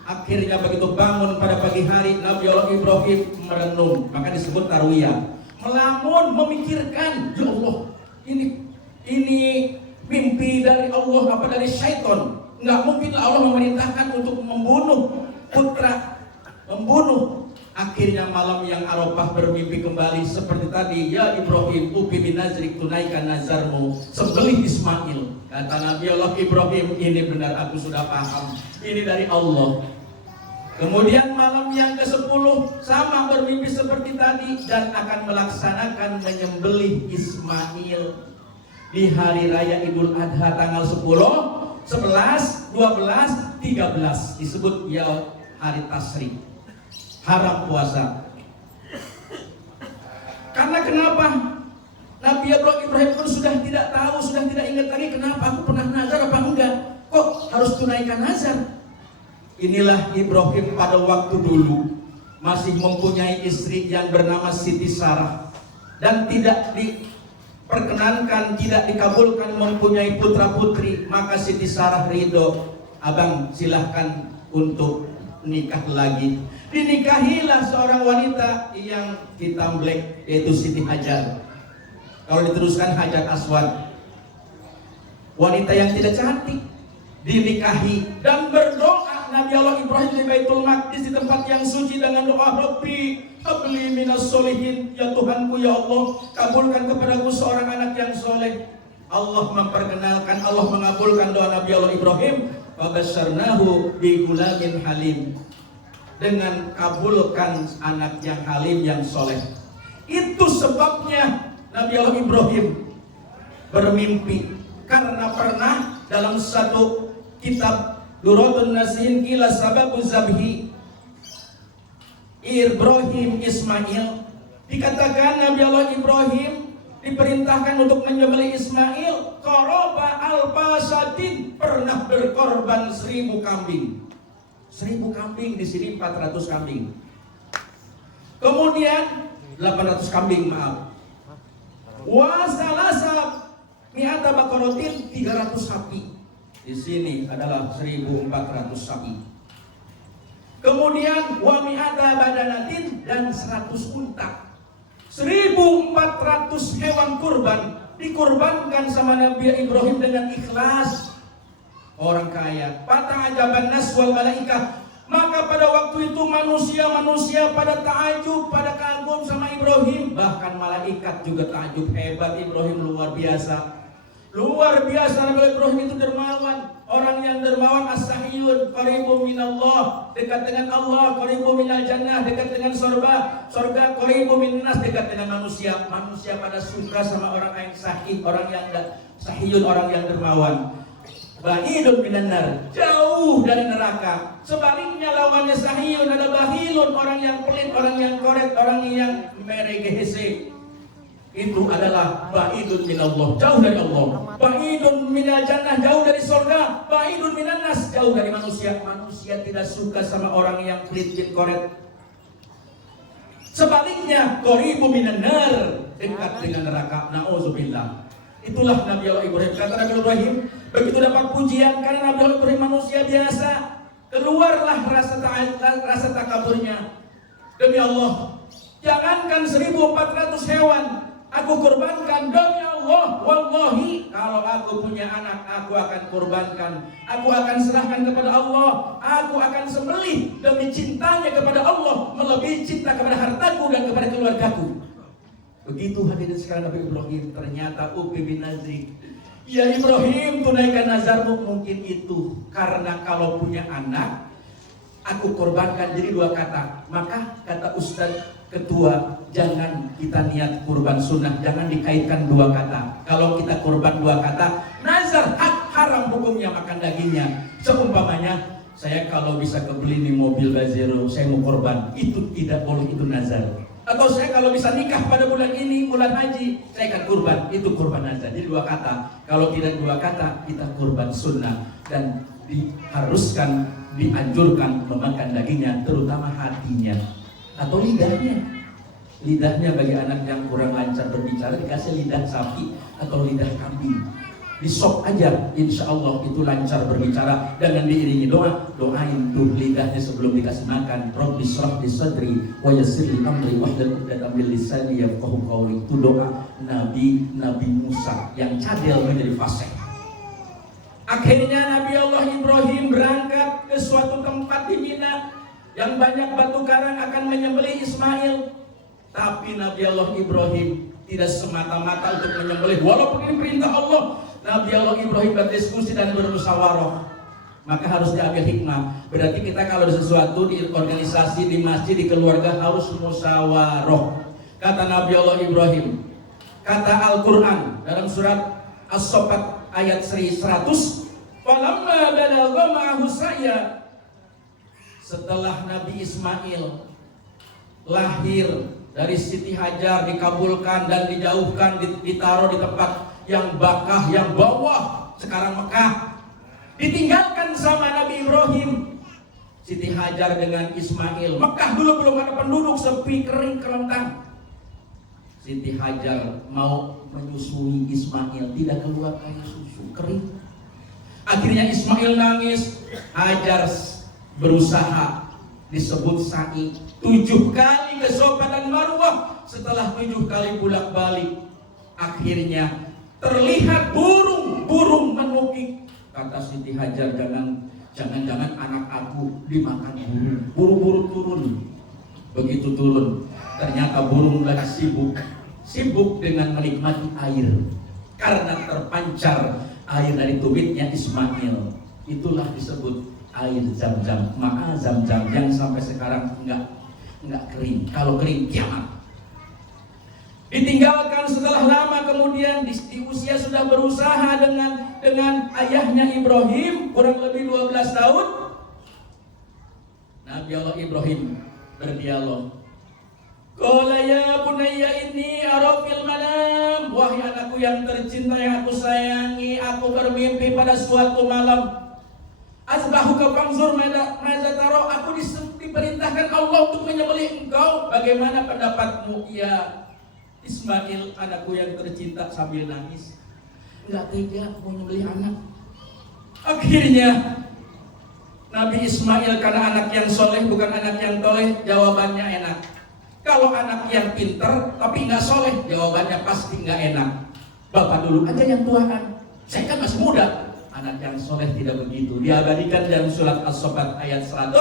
Akhirnya begitu bangun pada pagi hari, Nabi Allah Ibrahim merenung, maka disebut tarwiyah. Melamun, memikirkan, ya Allah, ini mimpi dari Allah apa dari syaitan? Nggak mungkin Allah memerintahkan untuk membunuh putra, membunuh. Akhirnya malam yang Arafah bermimpi kembali seperti tadi, "Ya Ibrahim, upi bin Nazri, tunaikan nazarmu, sembelih Ismail." Kata Nabi Allah Ibrahim, "Ini benar, aku sudah paham, ini dari Allah." Kemudian malam yang ke-10 sama bermimpi seperti tadi dan akan melaksanakan menyembelih Ismail di hari raya Idul Adha tanggal 10, 11, 12, 13, disebut ya hari tasyrik, haram puasa. Karena kenapa? Nabi Ibrahim pun sudah tidak tahu, sudah tidak ingat lagi, kenapa aku pernah nazar apa enggak, kok harus tunaikan nazar. Inilah Ibrahim pada waktu dulu masih mempunyai istri yang bernama Siti Sarah dan tidak diperkenankan, tidak dikabulkan mempunyai putra putri. Maka Siti Sarah ridho, "Abang silahkan untuk nikah lagi." Dinikahilah seorang wanita yang hitam black, yaitu Siti Hajar. Kalau diteruskan Hajar Aswad, wanita yang tidak cantik, dinikahi dan berdoa Nabi Allah Ibrahim di Baitul Maqdis, di tempat yang suci, dengan doa, "Rabbi habli minas solihin." Ya Tuhanku, ya Allah, kabulkan kepadaku seorang anak yang soleh. Allah memperkenalkan, Allah mengabulkan doa Nabi Allah Ibrahim. Wa basyarnahu bi gulamin halim, dengan kabulkan anak yang halim, yang soleh. Itu sebabnya Nabi Allah Ibrahim bermimpi, karena pernah dalam satu kitab Duratun Nasihin kila sababu zabhi Ibrahim Ismail, dikatakan Nabi Allah Ibrahim diperintahkan untuk menyembelih Ismail. Qoroba al-fasadin, pernah berkorban 1000 kambing. 1000 kambing, di sini 400 kambing. Kemudian 800 kambing, maaf. Wa salasa mi'ata baqaratin, 300 sapi. Di sini adalah 1400 sapi. Kemudian wa mi'ata badanatin, dan 100 unta. 1400 hewan kurban dikurbankan sama Nabi Ibrahim dengan ikhlas. Orang kaya, fata'ajaban nas wal malaikah, maka pada waktu itu manusia pada ta'ajub, pada kagum sama Ibrahim. Bahkan malaikat juga ta'ajub, hebat Ibrahim, luar biasa. Luar biasa, Nabi Ibrahim itu dermawan. Orang yang dermawan as-sahiyun, qaribun minallah, dekat dengan Allah, qaribun minal jannah, dekat dengan surga, qaribun minnas, dekat dengan manusia. Manusia pada suka sama orang yang sahih, orang yang sahiyun, orang yang dermawan. Bahidun minan nar, jauh dari neraka. Sebaliknya lawannya sahiyun, ada bahilun, orang yang pelit, orang yang korek, orang yang meregehese. Itu adalah ba'idun minallah, jauh dari Allah. Ba'idun minal jannah, jauh dari surga. Ba'idun minan nas, jauh dari manusia. Manusia tidak suka sama orang yang pelit bin koret. Sebaliknya, qaribu minan nar, dekat dengan neraka. Nauzubillah. Itulah Nabi Allah Ibrahim. Kata Nabi Ibrahim, begitu dapat pujian karena Nabi Allah Ibrahim manusia biasa. Keluarlah rasa takaburnya. Demi Allah, jangankan 1.400 hewan aku kurbankan, demi Allah, wallahi, kalau aku punya anak, aku akan kurbankan, aku akan serahkan kepada Allah, aku akan sembelih demi cintanya kepada Allah, melebihi cinta kepada hartaku dan kepada keluargaku. Begitu hadirin sekalian Nabi Ibrahim. Ternyata Ubi bin Nazri, ya Ibrahim, tunaikan nazarmu. Mungkin itu karena kalau punya anak aku korbankan, jadi 2 kata. Maka kata Ustadz Ketua, jangan kita niat kurban sunnah, jangan dikaitkan 2 kata. Kalau kita kurban 2 kata, nazar hak haram hukumnya makan dagingnya. Seumpamanya saya kalau bisa kebeli nih mobil Bazero, saya mau korban, itu tidak boleh, itu nazar. Atau saya kalau bisa nikah pada bulan ini, bulan haji, saya akan kurban, itu kurban nazar. Jadi 2 kata. Kalau tidak 2 kata, kita kurban sunnah. Dan diharuskan, dianjurkan memakan dagingnya, terutama hatinya atau lidahnya. Lidahnya bagi anak yang kurang lancar berbicara, dikasih lidah sapi atau lidah kambing, disop aja, insya Allah itu lancar berbicara. Dengan diiringi doa, doain tuh lidahnya sebelum dikasih makan. Rabbi shrah li sadri wa yassir li amri wahlul 'uqdatam min lisani yafqahu qawli. Itu doa Nabi Musa yang cadel menjadi fasih. Akhirnya Nabi Allah Ibrahim berangkat ke suatu tempat di Mina yang banyak batu karang, akan menyembelih Ismail. Tapi Nabi Allah Ibrahim tidak semata-mata untuk menyembelih, walaupun ini perintah Allah. Nabi Allah Ibrahim berdiskusi dan bermusyawarah. Maka harus diambil hikmah. Berarti kita kalau ada sesuatu di organisasi, di masjid, di keluarga harus musyawarah. Kata Nabi Allah Ibrahim, kata Al-Quran dalam surat As-Saffat ayat 100, falamma balagha ma'ahu sa'ya, setelah Nabi Ismail lahir dari Siti Hajar, dikabulkan dan dijauhkan, ditaruh di tempat yang Bakah, yang bawah, sekarang Mekah, ditinggalkan sama Nabi Ibrahim. Siti Hajar dengan Ismail, Mekah dulu belum ada penduduk, sepi, kering, kerentang. Siti Hajar mau menyusui Ismail, tidak keluar air susu, kering. Akhirnya Ismail nangis, Hajar berusaha, disebut sa'i, 7 kali ke Safa dan Marwah. Setelah 7 kali bolak-balik, akhirnya terlihat burung menukik. Kata Siti Hajar, jangan-jangan anak aku dimakan burung. Buru-buru turun. Begitu turun, ternyata burung lagi sibuk dengan menikmati air, karena terpancar air dari tumitnya Ismail. Itulah disebut air Zam-Zam, ma'a Zam-Zam, yang sampai sekarang enggak kering. Kalau kering kiamat. Ditinggalkan setelah lama, kemudian di usia sudah berusaha dengan ayahnya Ibrahim, kurang lebih 12 tahun. Nabi Allah Ibrahim berdialog. Qala ya bunayya inni ara fil manam, wahai anakku yang tercinta, yang aku sayangi, aku bermimpi pada suatu malam. Asbahuka fanzur madza tara, aku diperintahkan Allah untuk menyembelih engkau. Bagaimana pendapatmu ya Ismail, anakku yang tercinta? Sambil nangis, enggak tega mau nyembelih anak. Akhirnya Nabi Ismail, karena anak yang soleh bukan anak yang toleh, jawabannya enak. Kalau anak yang pinter tapi nggak soleh, jawabannya pasti nggak enak. Bapak dulu aja yang tuaan, saya kan masih muda. Anak yang soleh tidak begitu. Diabadikan dalam surat As-Saffat ayat 100.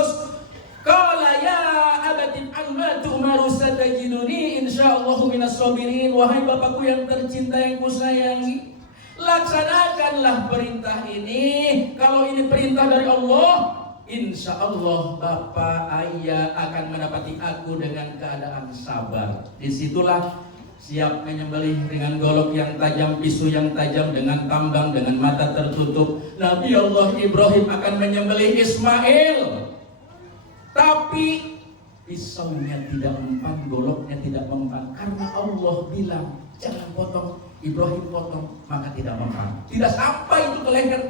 Qala ya abatin amma tu'maru satajiduni insyaallahu minas sabirin. Wahai bapakku yang tercinta, yang kusayangi, laksanakanlah perintah ini. Kalau ini perintah dari Allah, insya Allah bapak ayah akan mendapati aku dengan keadaan sabar. Disitulah siap menyembelih dengan golok yang tajam, pisau yang tajam, dengan tambang, dengan mata tertutup. Nabi Allah Ibrahim akan menyembelih Ismail, tapi pisaunya tidak mempan, goloknya tidak mempan, karena Allah bilang jangan potong. Ibrahim potong, maka tidak mempan, tidak sampai itu ke leher.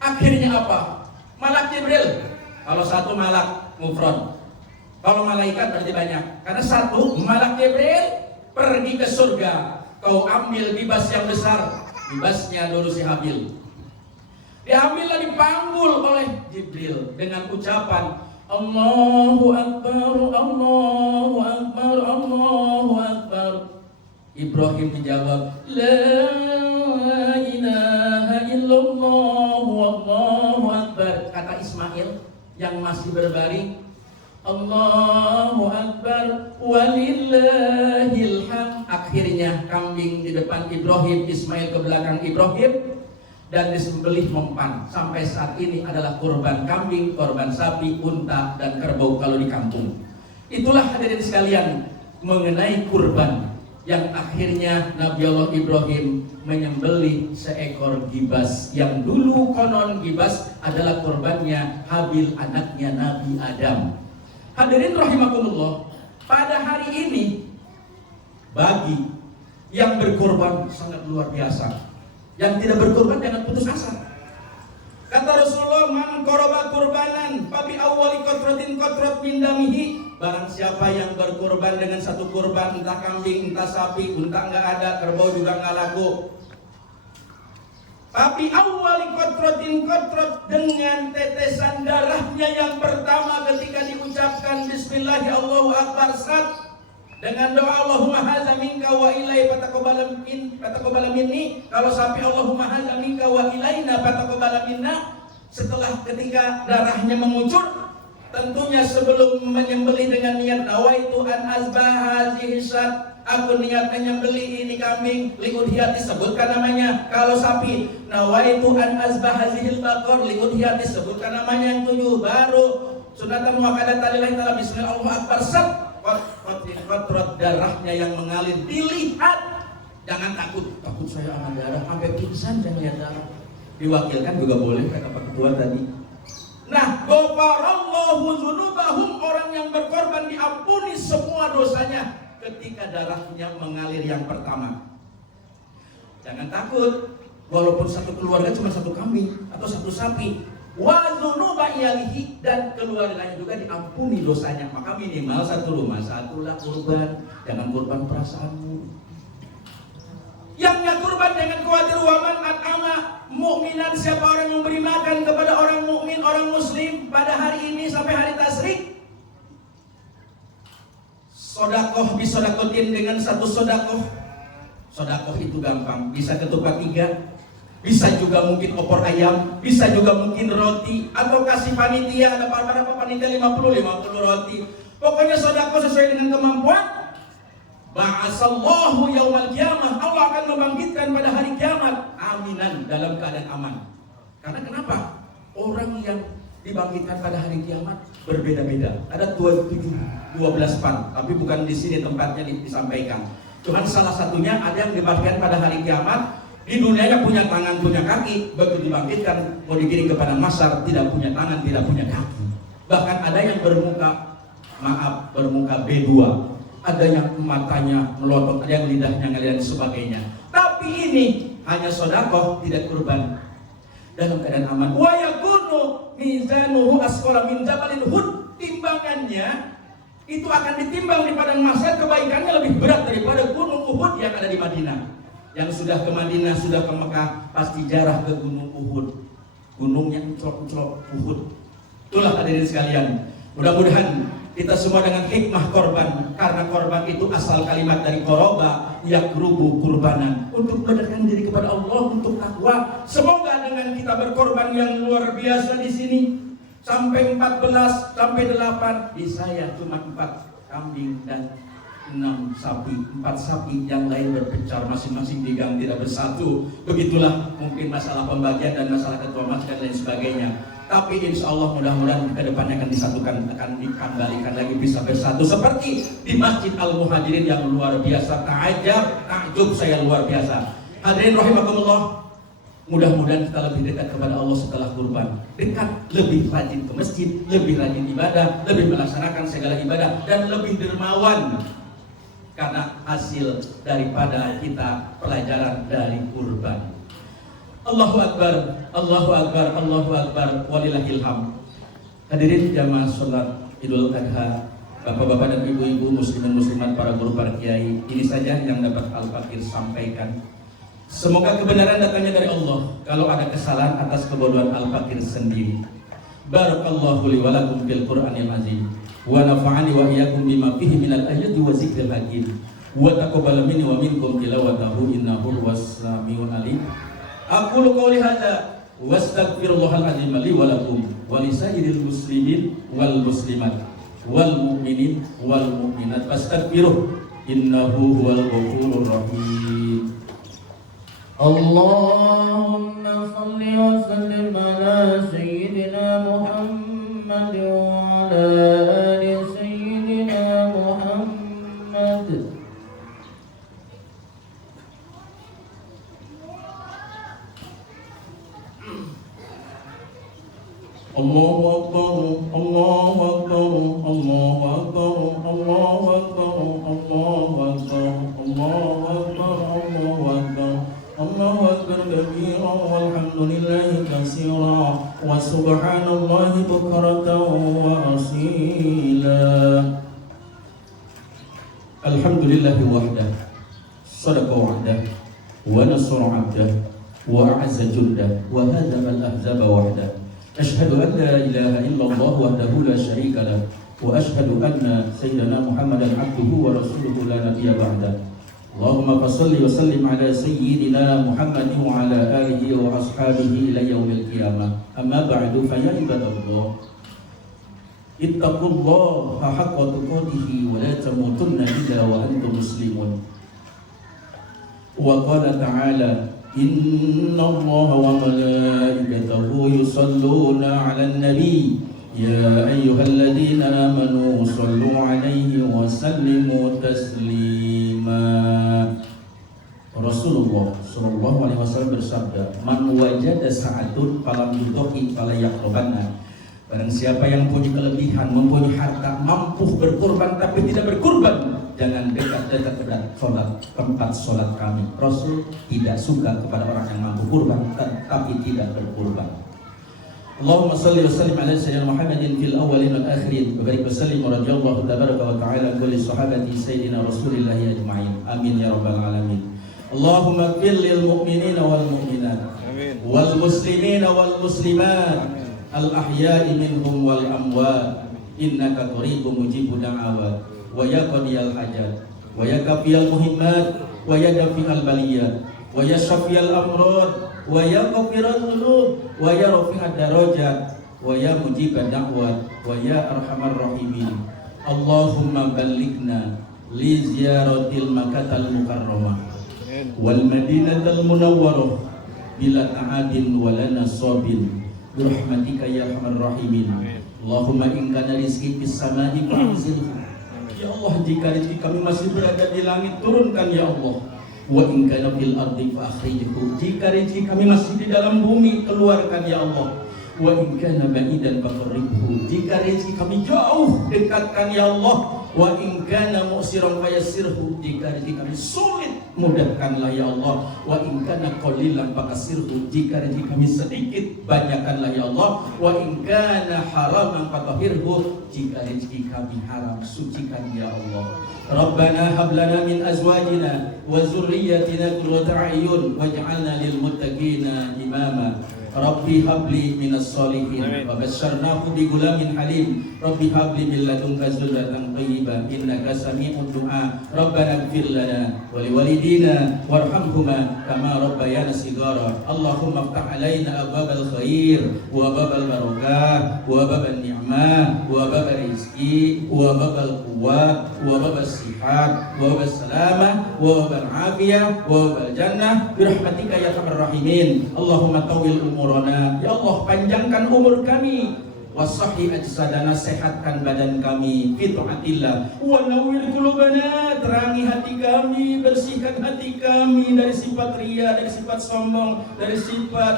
Akhirnya apa? Malak Jibril, kalau satu malak mufrad, kalau malaikat berarti banyak. Karena satu malak Jibril pergi ke surga, kau ambil bibas yang besar, bibasnya dulu si Habil. Diambillah, dipanggul oleh Jibril dengan ucapan Allahu Akbar, Allahu Akbar, Allahu Akbar. Ibrahim dijawab, La ilaha illallah, Allahu Akbar. Kata Ismail yang masih berbaring, Allahu Akbar, walillahil hamd. Akhirnya kambing di depan Ibrahim, Ismail ke belakang Ibrahim, dan disembelih mempan. Sampai saat ini adalah kurban kambing, kurban sapi, unta, dan kerbau kalau di kampung. Itulah hadirin sekalian mengenai kurban yang akhirnya Nabi Allah Ibrahim menyembelih seekor gibas, yang dulu konon gibas adalah kurbannya Habil, anaknya Nabi Adam. Hadirin rahimakumullah, pada hari ini bagi yang berkorban sangat luar biasa. Yang tidak berkorban jangan putus asa. Kata Rasulullah, man qoroba kurbanan fabi awwali qatratin qatrat min damihi. Barang siapa yang berkorban dengan satu kurban, entah kambing, entah sapi, unta enggak ada, kerbau juga enggak laku. Fabi awwali qatratin qatrat, dengan tetesan darahnya yang pertama ketika diucapkan bismillah Allahu akbar sat, dengan doa Allahumma hadza minka wa ilai fataqabbal minni. Kalau sapi Allahumma hadza minka wa ilaina fataqabbal minna. Setelah ketika darahnya mengucur, tentunya sebelum menyembelih dengan niat nawaitu an azbah hazihi syat, aku niat menyembelih ini kambing liudhiyati, sebutkan namanya. Kalau sapi nawaitu an azbah hazihil baqar liudhiyati, sebutkan namanya yang 7. Baru sunatan muakkadatan lillahi ta'ala bismillah Allahu akbar sat, kotrot darahnya yang mengalir dilihat. Jangan takut saya akan darah sampai pingsan, jangan lihat darah. Diwakilkan juga boleh, kata Pak Ketua tadi. Nah, ghafarallahu dzunubahum, orang yang berkorban diampuni semua dosanya ketika darahnya mengalir yang pertama. Jangan takut, walaupun satu keluarga cuma satu kambing atau satu sapi, wa dzunuba iyalihi, dan keluarganya juga diampuni dosanya. Maka minimal satu rumah satulah kurban, jangan kurban perasaanmu. Yang kurban dengan khawatir waman at'ama mukminan, siapa orang yang beri makan kepada orang mukmin, orang muslim pada hari ini sampai hari tasyrik. Sodakoh bisodakotin, dengan satu sodakoh. Sodakoh itu gampang, bisa ketupat 3, bisa juga mungkin opor ayam, bisa juga mungkin roti, atau kasih panitia, ada berapa panitia 50 roti. Pokoknya sedekah sesuai dengan kemampuan. Ba'asallahu yaumal qiyamah, Allah akan membangkitkan pada hari kiamat aminan, dalam keadaan aman. Karena kenapa? Orang yang dibangkitkan pada hari kiamat berbeda-beda. Ada 12 pan, tapi bukan di sini tempatnya disampaikan. Cuman salah satunya ada yang dibangkitkan pada hari kiamat. Di dunianya punya tangan, punya kaki, begitu dibangkitkan mau digiring ke padang mahsyar tidak punya tangan, tidak punya kaki. Bahkan ada yang bermuka B2, ada yang matanya melotot, ada yang lidahnya ngalir dan sebagainya. Tapi ini hanya sedekah, tidak kurban, dalam keadaan aman. Wa yakunu mizanuhu asqala min jabalil Uhud, timbangannya itu akan ditimbang di padang mahsyar, kebaikannya lebih berat daripada gunung Uhud yang ada di Madinah. Yang sudah ke Madinah, sudah ke Mekah, pasti jarah ke gunung Uhud, gunungnya uclok-uclok Uhud. Itulah hadirin sekalian, mudah-mudahan kita semua dengan hikmah korban, karena korban itu asal kalimat dari koroba yakrubu kurbanan, untuk mendekatkan diri kepada Allah, untuk takwa. Semoga dengan kita berkorban yang luar biasa di sini, sampai 14, sampai 8, di saya cuma 4 kambing dan 6 sapi, 4 sapi, yang lain berpencar masing-masing di gang, tidak bersatu. Begitulah mungkin masalah pembagian dan masalah ketua masjid dan lain sebagainya. Tapi insya Allah mudah-mudahan ke depannya akan disatukan, akan dikembalikan lagi bisa bersatu seperti di Masjid Al-Muhajirin yang luar biasa. Takjub saya luar biasa. Hadirin rahimakumullah, mudah-mudahan kita lebih dekat kepada Allah setelah kurban. Dekat, lebih rajin ke masjid, lebih rajin ibadah, lebih melaksanakan segala ibadah, dan lebih dermawan karena hasil daripada kita pelajaran dari kurban. Allahu Akbar, Allahu Akbar, Allahu Akbar, walillahil hamd. Hadirin jamaah sholat Idul Adha, bapak-bapak dan ibu-ibu, muslimin muslimat, para guru, para kiai, ini saja yang dapat Al-Fakir sampaikan. Semoga kebenaran datangnya dari Allah. Kalau ada kesalahan atas kebodohan Al-Fakir sendiri. Barakallahu li wa lakum fil Qur'anil azim. Wa nafa'ani wa iyyakum bima fihi minal ayati wa zikril hakim. Wa taqabbal minni wa minkum tilawatahu innahu was-sami'ul alim. Aqulu qouli hadza wastaghfirullahal azim li wa lakum wa lisairil muslimin wal muslimat wal mu'minin wal mu'minat fastaghfiruh innahu huwal ghafurur rahim. Allahumma salli wa sallim ala sayyidina Muhammad wa ala ali sayyidina Muhammad. Allahu Akbar, Allahu Akbar, Allahu Akbar, Allahu Akbar, Allahu Akbar, Allahu Akbar, Allahu Akbar. Allahu Akbar kabira walhamdulillahi katsira wa subhanallahi bukratan wa asila. Alhamdulillahi wahdah, sadaqa wahdah, wa nasara 'abdah, wa a'azza jundah, wa hadama al-ahzaba wahdah. Ashhadu an la ilaha illallah wahdahu la syarika lah, wa ashhadu anna sayyidina Muhammadan 'abduhu wa rasuluhu la nabiyya ba'dah. Allahumma salli wa sallim ala sayyidina Muhammadin wa ala alihi wa ashabihi ila yaumil qiyamah. Amma ba'du fa ya ibadallah. Ittaqullaha haqqa tuqatih wa la tamutunna illa wa antum muslimun. Wa qala ta'ala innallaha wa malaikatahu yusalluna 'alan nabi ya ayyuhalladzina amanu sallu 'alaihi wa sallimu taslima. Rasulullah sallallahu alaihi wasallam bersabda, "Man wajada sa'atun falam yudhi fala yaqrabanna." Barang siapa yang punya kelebihan, mempunyai harta, mampu berkorban tapi tidak berkorban, jangan dekat-dekat tempat sholat kami. Rasul tidak suka kepada orang yang mampu kurban tapi tidak berkorban. Allahumma salli wa sallim ala sayyidina Muhammadin fil awwalin wal akhirin wa barik wa sallim radhiyallahu tabaraka wa ta'ala kulli sahabati sayyidina Rasulillah ajma'in. Amin ya rabbal alamin. Allahumma ighfir lil mu'minina wal mu'minat wal muslimina wal muslimat al ahya'i minhum wal amwat innaka qaribun mujibud da'awat wa ya qadiyal hajat wa ya kafiyal muhimmat wa ya dafi'al baliyat wa ya syafiyal amrad wa ya ghafiral dzunub wa ya rafi'ad darajat wa ya mujibad da'wat wa ya arhamar rahimin. Allahumma ballighna li ziyaratil makkatal mukarramah wal madinatal munawwarah bila ta'adin walana sabin birahmatika ya arhamar rahimin. Allahumma in kana rizqi fis samai fa'zilhu. Ya Allah, jika rezeki kami masih berada di langit, turunkan ya Allah. Wa in kana fil ardi fa akhrijhu. Jika rezeki kami masih di dalam bumi, keluarkan ya Allah. Wa in kana ba'idan fa qarribhu. Jika rezeki kami jauh, dekatkan ya Allah. Wa in kana mu'siran fa yassirhu. Jika rezeki kami sulit, mudahkanlah ya Allah. Wa in kana qalilan fa kasirhu. Jika rezeki kami sedikit, banyakkanlah ya Allah. Wa in kana haraman fa tahhirhu. Jika rezeki kami haram, sucikan ya Allah. Rabbana hab lana min azwajina wa dzurriyyatina qurrata a'yun waj'alna lil muttaqina imama. Rabbi habli minas solihin wa basyarnahu bi gulamin halim. Rabbi habli min ladunka dzurriyyatan thayyibah innaka sami'ud du'a. Rabbana ighfir lana wa liwalidina warhamhuma kama rabbayana shighara. Allahumma iftah 'alaina abwabal khair wa babal barakah wa babal ni'mah wa babal rizqi wa babal quwwah wa babal sihat wa babal salamah wa babal afiyah wa babal jannah birahmatika ya arhamar rahimin. Allahumma tawil umurana, ya Allah panjangkan umur kami, wasahhi ajsadana, sehatkan badan kami, fi taatillah, wa nawwir qulubana, terangi hati kami, bersihkan hati kami dari sifat riya, dari sifat sombong, dari sifat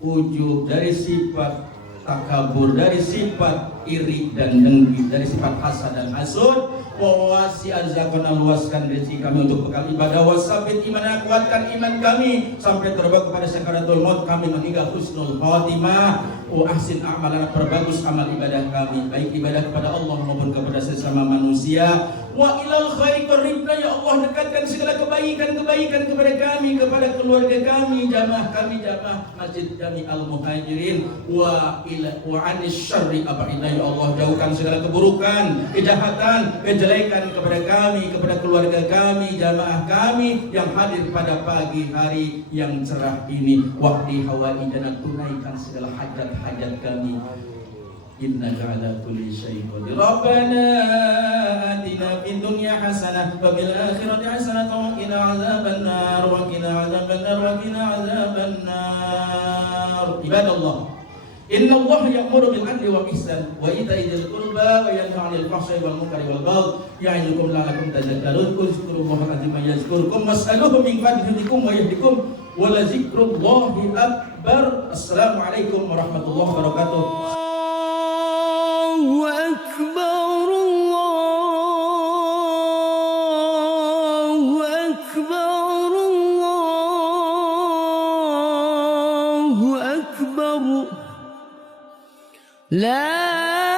ujub, dari sifat takabur, dari sifat iri dan dengki, dari sifat hasad dan hasud. Wasi arzakana, luaskan rezeki kami untuk bekal ibadah, wasabit iman, kuatkan iman kami sampai terbawa kepada sakaratul maut kami menghingga husnul khatimah. Wa ahsin a'malana, perbagus amal ibadah kami, baik ibadah kepada Allah maupun kepada sesama manusia. Wa ilal khairi qaribna, ya Allah dekatkan segala kebaikan-kebaikan kepada kami, kepada keluarga kami, jamaah Masjid Jami Al-Muhajirin. Wa anis syarri ab'idna, ya Allah jauhkan segala keburukan, kejahatan, kejelekan kepada kami, kepada keluarga kami, jamaah kami yang hadir pada pagi hari yang cerah ini. Wahdi hawaijana, tunaikan segala hajat-hajat kami. Innaka ala kulli syai'in qadir. Rabbana atina fid dunya hasanah wa fil akhirati hasanah wa qina adzabannar wa qina adzabannar wa qina adzabannar. Ibadallah, inna Allah ya'muru bil 'adli wal ihsan wa ita'i dzil qurba wa yanha 'anil fahsya'i wal munkari wal baghi ya'idukum la'allakum tadhakkarun. Uzkurullaha al-'azima yazkurkum was'aluhu min fadlikum wa yahdikum wa la dzikrullahi akbar. Assalamualaikum warahmatullahi wabarakatuh. الله أكبر الله أكبر الله أكبر لا